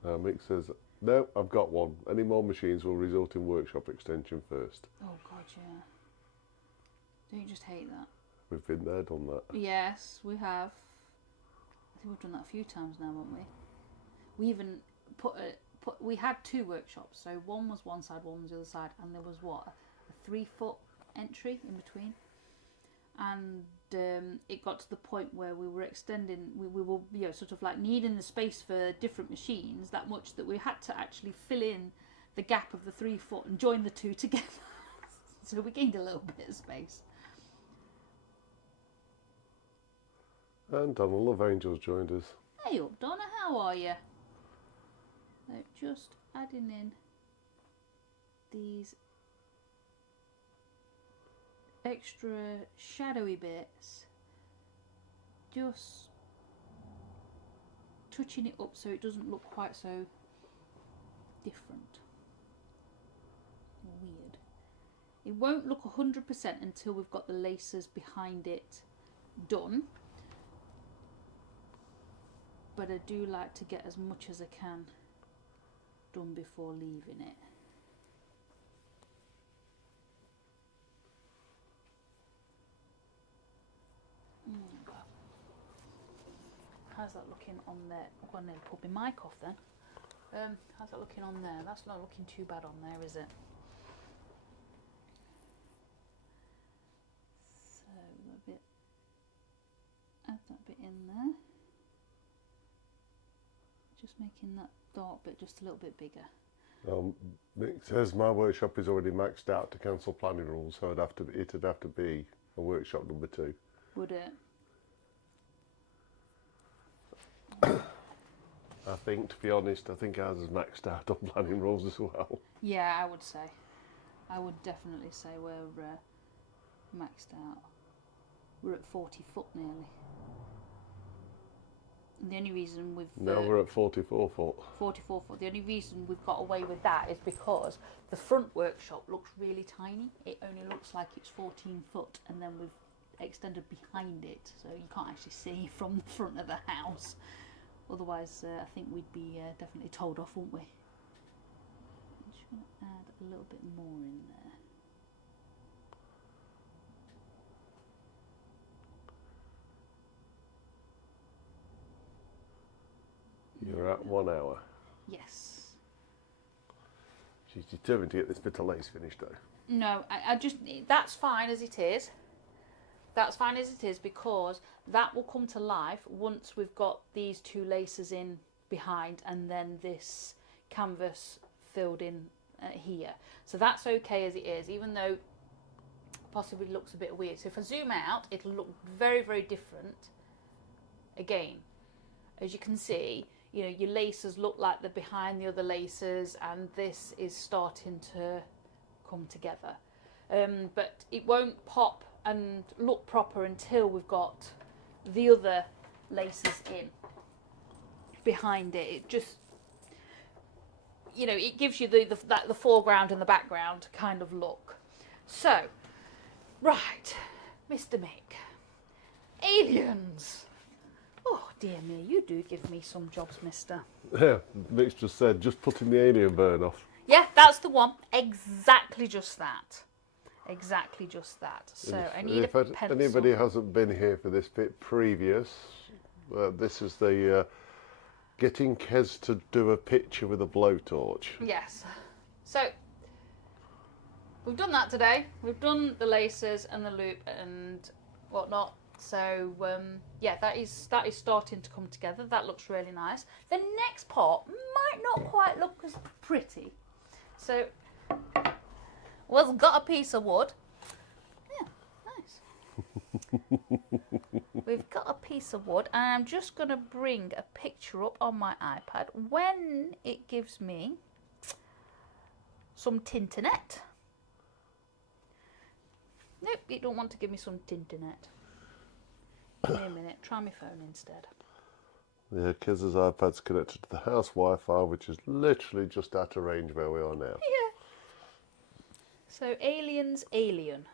Mick says, no, I've got one. Any more machines will result in workshop extension first. Oh God, yeah. Don't you just hate that? We've been there, done that. Yes, we have. I think we've done that a few times now, haven't we? We even we had 2 workshops. So one was one side, one was the other side, and there was what, a 3-foot entry in between. And it got to the point where we were extending, we were sort of like needing the space for different machines that much that we had to actually fill in the gap of the 3 foot and join the 2 together. So we gained a little bit of space. And Donna Love Angels joined us. Hey up, Donna, how are you? Just adding in these extra shadowy bits, just touching it up so it doesn't look quite so different, weird. It won't look 100% until we've got the laces behind it done, but I do like to get as much as I can done before leaving it. How's that looking on there? I'm going to put my mic off then. How's that looking on there? That's not looking too bad on there, is it? So a bit, add that bit in there. Just making that dark bit just a little bit bigger. Nick says my workshop is already maxed out to cancel planning rules, so it'd have to be a workshop number 2. Would it? I think, to be honest, I think ours is maxed out on planning rules as well. Yeah, I would say. I would definitely say we're maxed out. We're at 40 foot nearly. And the only reason we've... Now we're at 44 foot. 44 foot. The only reason we've got away with that is because the front workshop looks really tiny. It only looks like it's 14 foot, and then we've extended behind it, so you can't actually see from the front of the house. Otherwise, I think we'd be definitely told off, wouldn't we? I'm just going to add a little bit more in there. You're at 1 hour. Yes. She's determined to get this bit of lace finished though. No, I just, that's fine as it is. That's fine as it is, because that will come to life once we've got these 2 laces in behind and then this canvas filled in here. So that's okay as it is, even though possibly looks a bit weird. So if I zoom out, it'll look very, very different again. As you can see, you know, your laces look like they're behind the other laces, and this is starting to come together. But it won't pop and look proper until we've got the other laces in behind it. It just, you know, it gives you the foreground and the background kind of look. So, right, Mr. Mick. Aliens. Oh dear me, you do give me some jobs, mister. Yeah, Mick's just said, just putting the alien burn off. Yeah, that's the one. Exactly just that. Exactly just that. So I need a pencil. If anybody hasn't been here for this bit previous, this is the getting Kez to do a picture with a blowtorch. Yes. So we've done that today. We've done the laces and the loop and whatnot. So yeah, that is starting to come together. That looks really nice. The next part might not quite look as pretty. So we've got a piece of wood. Yeah, nice. We've got a piece of wood, and I'm just going to bring a picture up on my iPad when it gives me some tinternet. Nope, it don't want to give me some tinternet. Give me a minute, try my phone instead. Yeah, Kez's iPad's connected to the house Wi-Fi, which is literally just out of range where we are now. Yeah. So aliens, alien.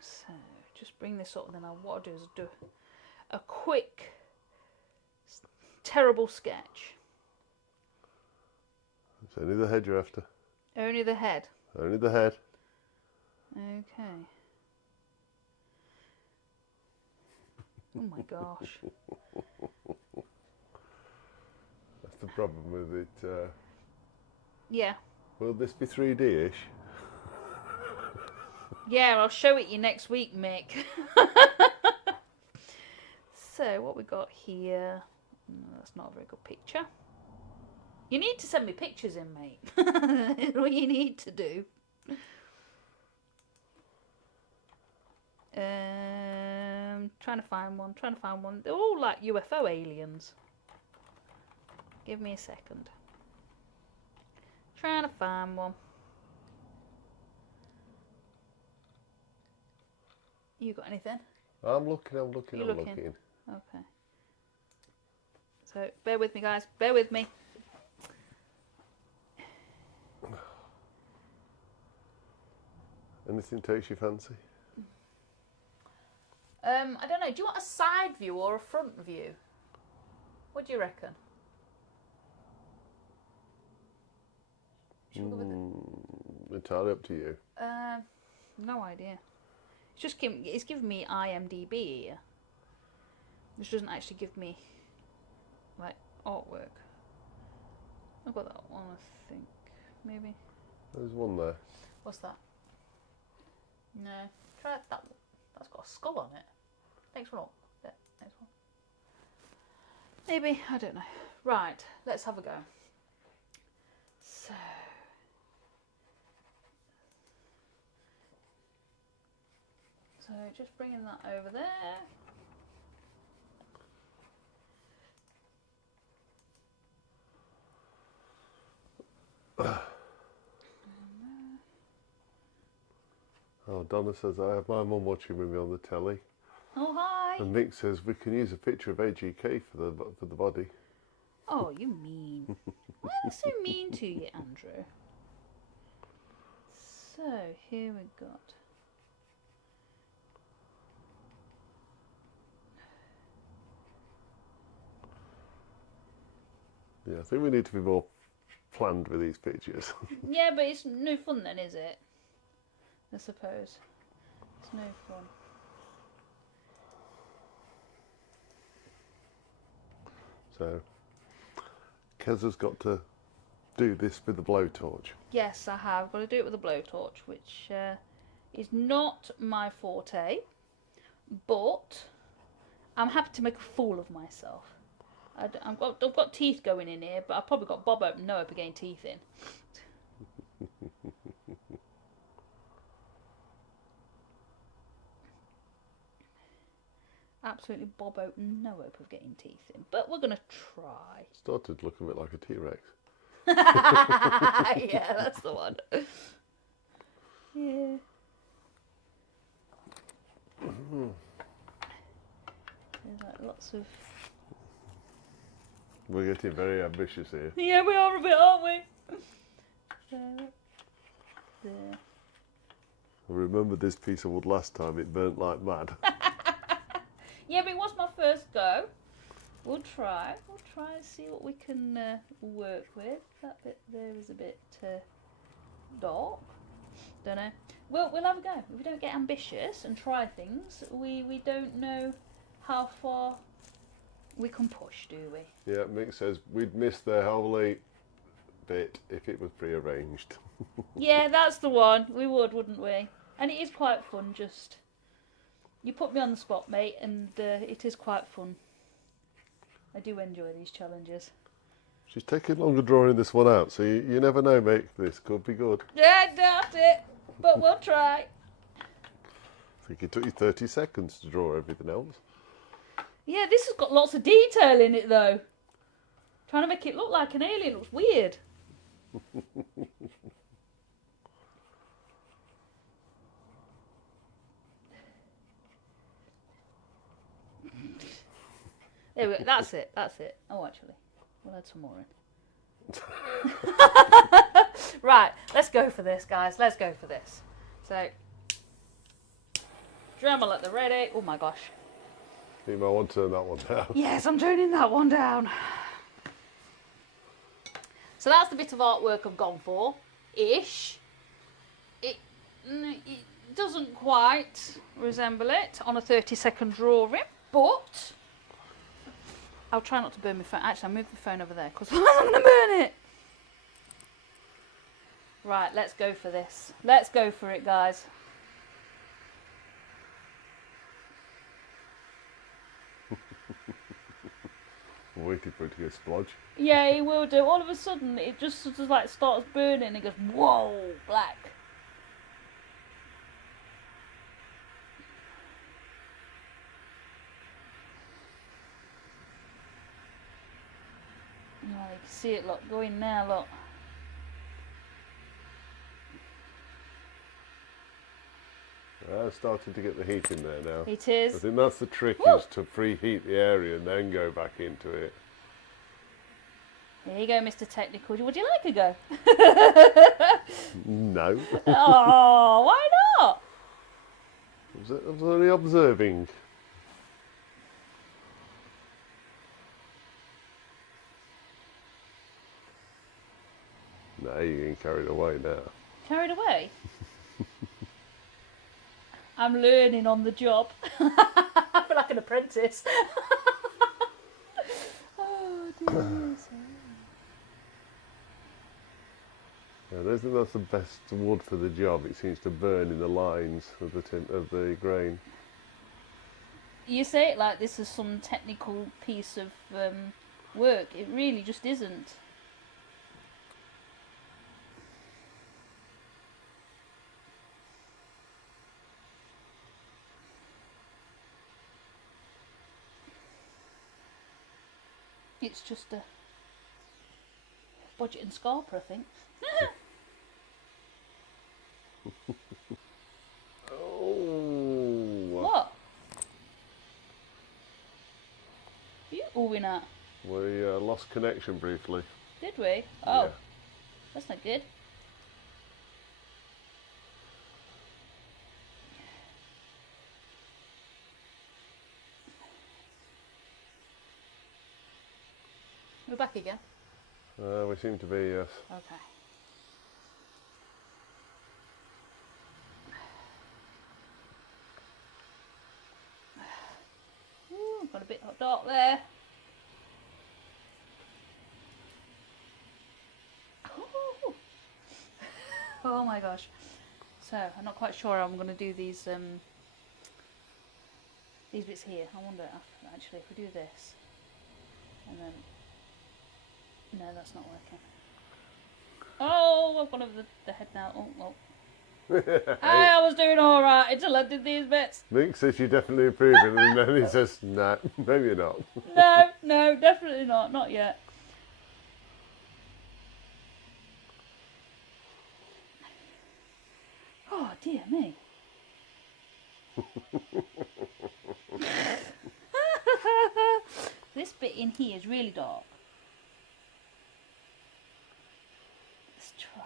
So just bring this up, then what I'll do is do a quick, terrible sketch. It's only the head you're after. Only the head. Only the head. Okay. Oh my gosh. That's the problem with it. Yeah. Will this be 3D-ish? Yeah, I'll show it you next week, Mick. So, what we got here? No, that's not a very good picture. You need to send me pictures in, mate. That's what you need to do. Trying to find one. They're all like UFO aliens. Give me a second. Trying to find one. You got anything? I'm looking. You're looking. Okay. So bear with me, guys. Bear with me. Anything takes your fancy? I don't know. Do you want a side view or a front view? What do you reckon? Should we go with it? Entirely up to you. No idea. It's giving me IMDb here, which doesn't actually give me like artwork. I've got that one, I think. Maybe. There's one there. What's that? No. Try that one. That's got a skull on it. Next one up. Yeah, next one. Maybe, I don't know. Right, let's have a go. So just bringing that over there. Oh, Donna says, I have my mum watching with me on the telly. Oh, hi. And Mick says, we can use a picture of AGK for the body. Oh, you mean. Why are they so mean to you, Andrew? So, here we got. Yeah, I think we need to be more planned with these pictures. Yeah, but it's no fun then, is it? I suppose. It's no fun. So, Kez has got to do this with the blowtorch. Yes, I have. Got to do it with a blowtorch, which is not my forte. But I'm happy to make a fool of myself. I've got teeth going in here, but I've probably got Bob open, no open getting teeth in. Absolutely Bob open, no hope of getting teeth in. But we're going to try. Started looking a bit like a T-Rex. Yeah, that's the one. Yeah. There's like lots of... We're getting very ambitious here. Yeah, we are a bit, aren't we? So, I remember this piece of wood last time, it burnt like mad. Yeah, but it was my first go. We'll try and see what we can work with. That bit there is a bit dark. Don't know. We'll have a go. If we don't get ambitious and try things, we don't know how far we can push, do we? Yeah, Mick says we'd miss the holy bit if it was pre-arranged. Yeah, that's the one. We would, wouldn't we? And it is quite fun, just... You put me on the spot, mate, and it is quite fun. I do enjoy these challenges. She's taking longer drawing this one out, so you never know, mate. This could be good. Yeah, I doubt it, but we'll try. I think it took you 30 seconds to draw everything else. Yeah, this has got lots of detail in it, though. Trying to make it look like an alien looks weird. There we go. That's it. Oh, actually, we'll add some more in. Right, let's go for this, guys. Let's go for this. So, Dremel at the ready. Oh my gosh. You might want to turn that one down. Yes, I'm turning that one down. So that's the bit of artwork I've gone for, ish. It doesn't quite resemble it on a 30-second drawing, but I'll try not to burn my phone. Actually, I'll move the phone over there because I'm going to burn it. Right, let's go for this. Let's go for it, guys. I'm waiting for it to get splodge. Yeah, he will do. All of a sudden, it just sort of like starts burning and it goes, whoa, black. Oh, you can see it, look, go in there, look. Starting to get the heat in there now. It is. I think that's the trick, Woo! is to preheat the area and then go back into it. There you go, Mr. Technical. Would you like a go? No. Oh, why not? I was only observing. No, you're getting carried away now. Carried away? I'm learning on the job. I feel like an apprentice. Oh, dear. I don't think that's the best wood for the job. It seems to burn in the lines of the grain. You say it like this is some technical piece of work. It really just isn't. It's just a budget and scarper, I think. Oh! What? Are you oohing at? We lost connection briefly. Did we? Oh, Yeah. That's not good. We're back again. We seem to be, yes. Okay. Ooh, got a bit dark there. Ooh. Oh my gosh. So I'm not quite sure how I'm going to do these bits here. I wonder if, actually if we do this and then no, that's not working. Oh, I've gone over the head now. Oh. I was doing all right until I did these bits. Mick says you're definitely improving, and then he says, "No, maybe you're not." No, definitely not. Not yet. Oh dear me. This bit in here is really dark. Let's try.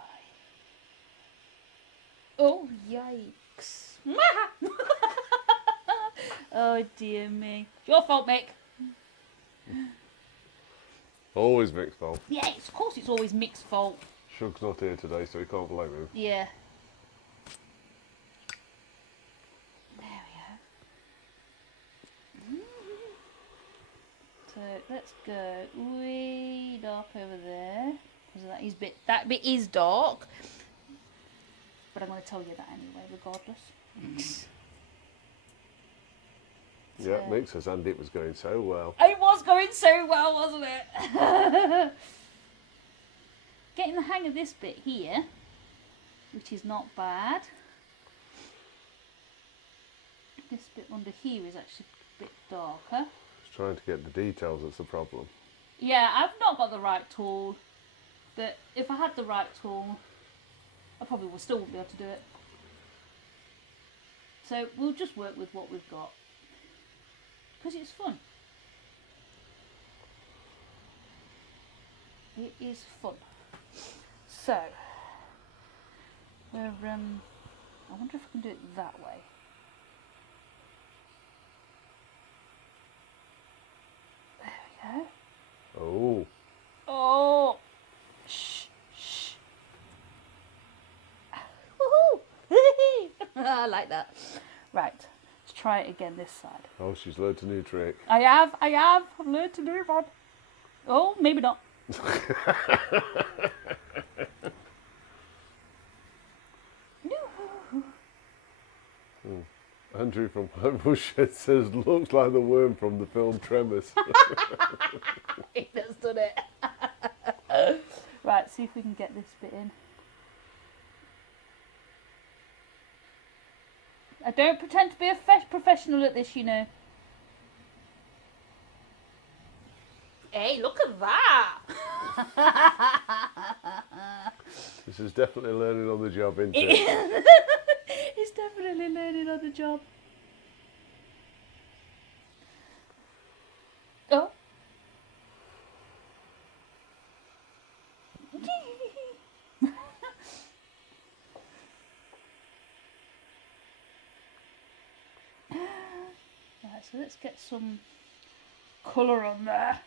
Oh, yikes. Oh, dear me. Your fault, Mick. Always Mick's fault. Yeah, of course it's always Mick's fault. Shug's not here today, so he can't blame him. Yeah. There we go. So let's go way dark over there. Because that bit is dark. But I'm going to tell you that anyway, regardless. Yeah, Mick says, and it was going so well. It was going so well, wasn't it? Getting the hang of this bit here, which is not bad. This bit under here is actually a bit darker. Just trying to get the details, that's the problem. Yeah, I've not got the right tool, but if I had the right tool, I probably would still be able to do it. So we'll just work with what we've got. Because it's fun. It is fun. So, we're, I wonder if I can do it that way. There we go. Oh. Oh! Shh, shh. Woohoo! I like that. Right, let's try it again this side. Oh, she's learnt a new trick. I have. I've learned a new one. Oh, maybe not. Andrew from Bullshit says, looks like the worm from the film Tremors. It has done it. Right, see if we can get this bit in. I don't pretend to be a professional at this, you know. Hey, look at that! This is definitely learning on the job, isn't it? It's definitely learning on the job. Oh. Right, so let's get some colour on there.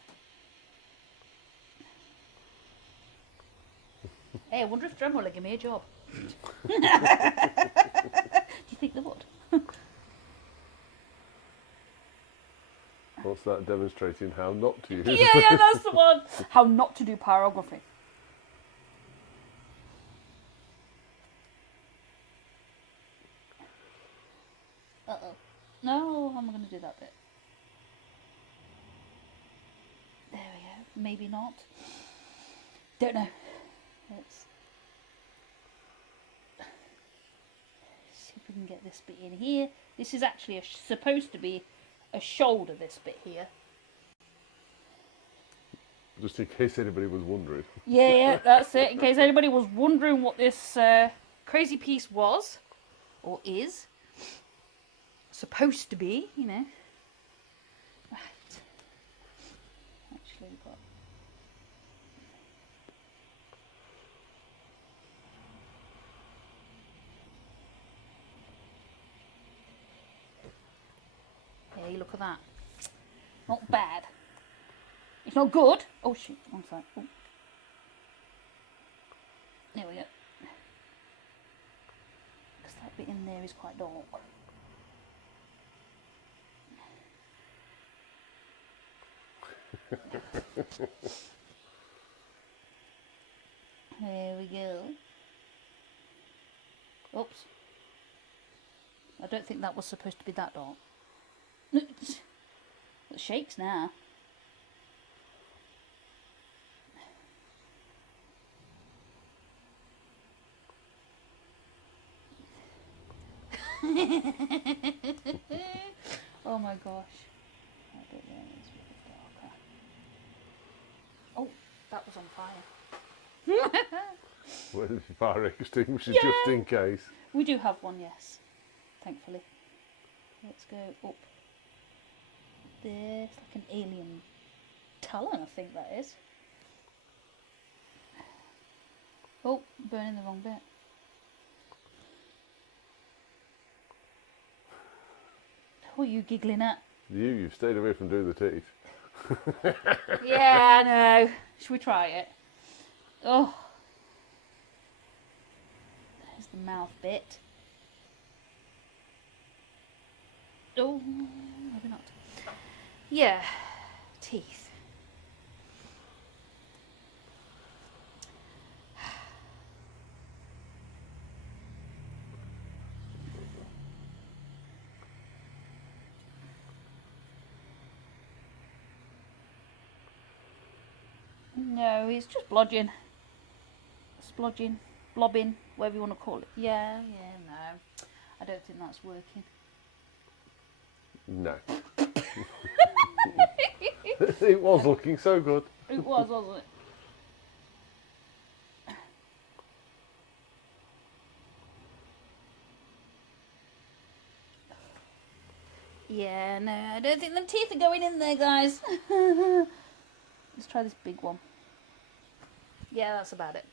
Hey, I wonder if Dremel will give me a job. Do you think they would? What's that demonstrating how not to use? Yeah, that's the one. How not to do pyrography. Uh-oh. No, how am I going to do that bit? There we go. Maybe not. Don't know. Let's see if we can get this bit in here. This is actually supposed to be a shoulder, this bit here. Just in case anybody was wondering. Yeah, that's it. In case anybody was wondering what this crazy piece was, or is, supposed to be, you know. Right. Actually, we've got... Hey, look at that. Not bad. It's not good. Oh, shoot. One side. Oh. There we go. Because that bit in there is quite dark. There we go. Oops. I don't think that was supposed to be that dark. It shakes now. Oh my gosh. That bit there is a bit darker. Oh, that was on fire. Where's the fire extinguisher, Yeah. just in case? We do have one, yes. Thankfully. Let's go up. There's like an alien talon, I think that is. Oh, burning the wrong bit. What are you giggling at? You've stayed away from doing the teeth. Yeah, I know. Should we try it? Oh. There's the mouth bit. Oh, maybe not. Yeah, teeth. No, it's just blodging. Splodging, blobbing, whatever you want to call it. Yeah, no. I don't think that's working. No. It was looking so good. It was, wasn't it? Yeah, no, I don't think them teeth are going in there, guys. Let's try this big one. Yeah, that's about it.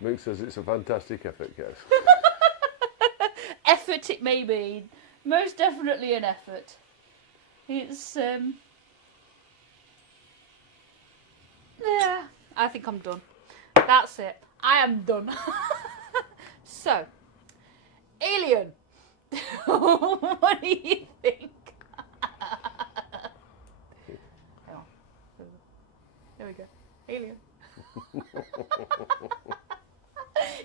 Mick says it's a fantastic effort, Kez. Effort it may be. Most definitely an effort. It's, yeah, I think I'm done. That's it. I am done. So, Alien. What do you think? There we go. Alien.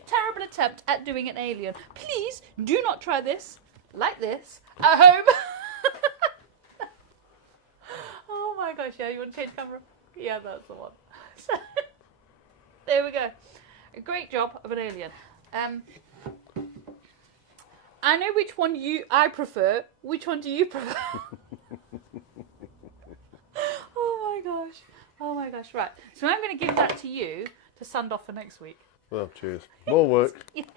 Terrible attempt at doing an alien. Please do not try this like this at home. Oh my gosh, yeah, you want to change camera? Yeah, that's the one. So, there we go. A great job of an alien. I know which one I prefer. Which one do you prefer? Oh my gosh. Oh my gosh. Right. So I'm going to give that to you to sand off for next week. Well, cheers. More work. Yes.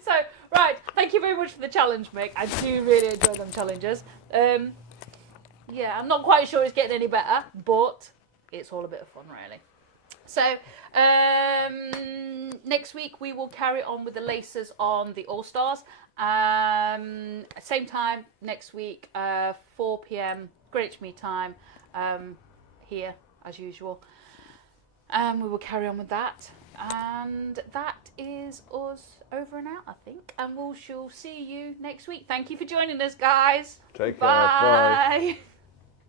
So, right. Thank you very much for the challenge, Mick. I do really enjoy them challenges. Yeah, I'm not quite sure it's getting any better, but it's all a bit of fun, really. So, next week we will carry on with the laces on the All Stars. Same time next week, 4 p.m. Greenwich Mean Time, here as usual. We will carry on with that. And that is us over and out, I think. And we shall see you next week. Thank you for joining us, guys. Take care. Bye. Bye.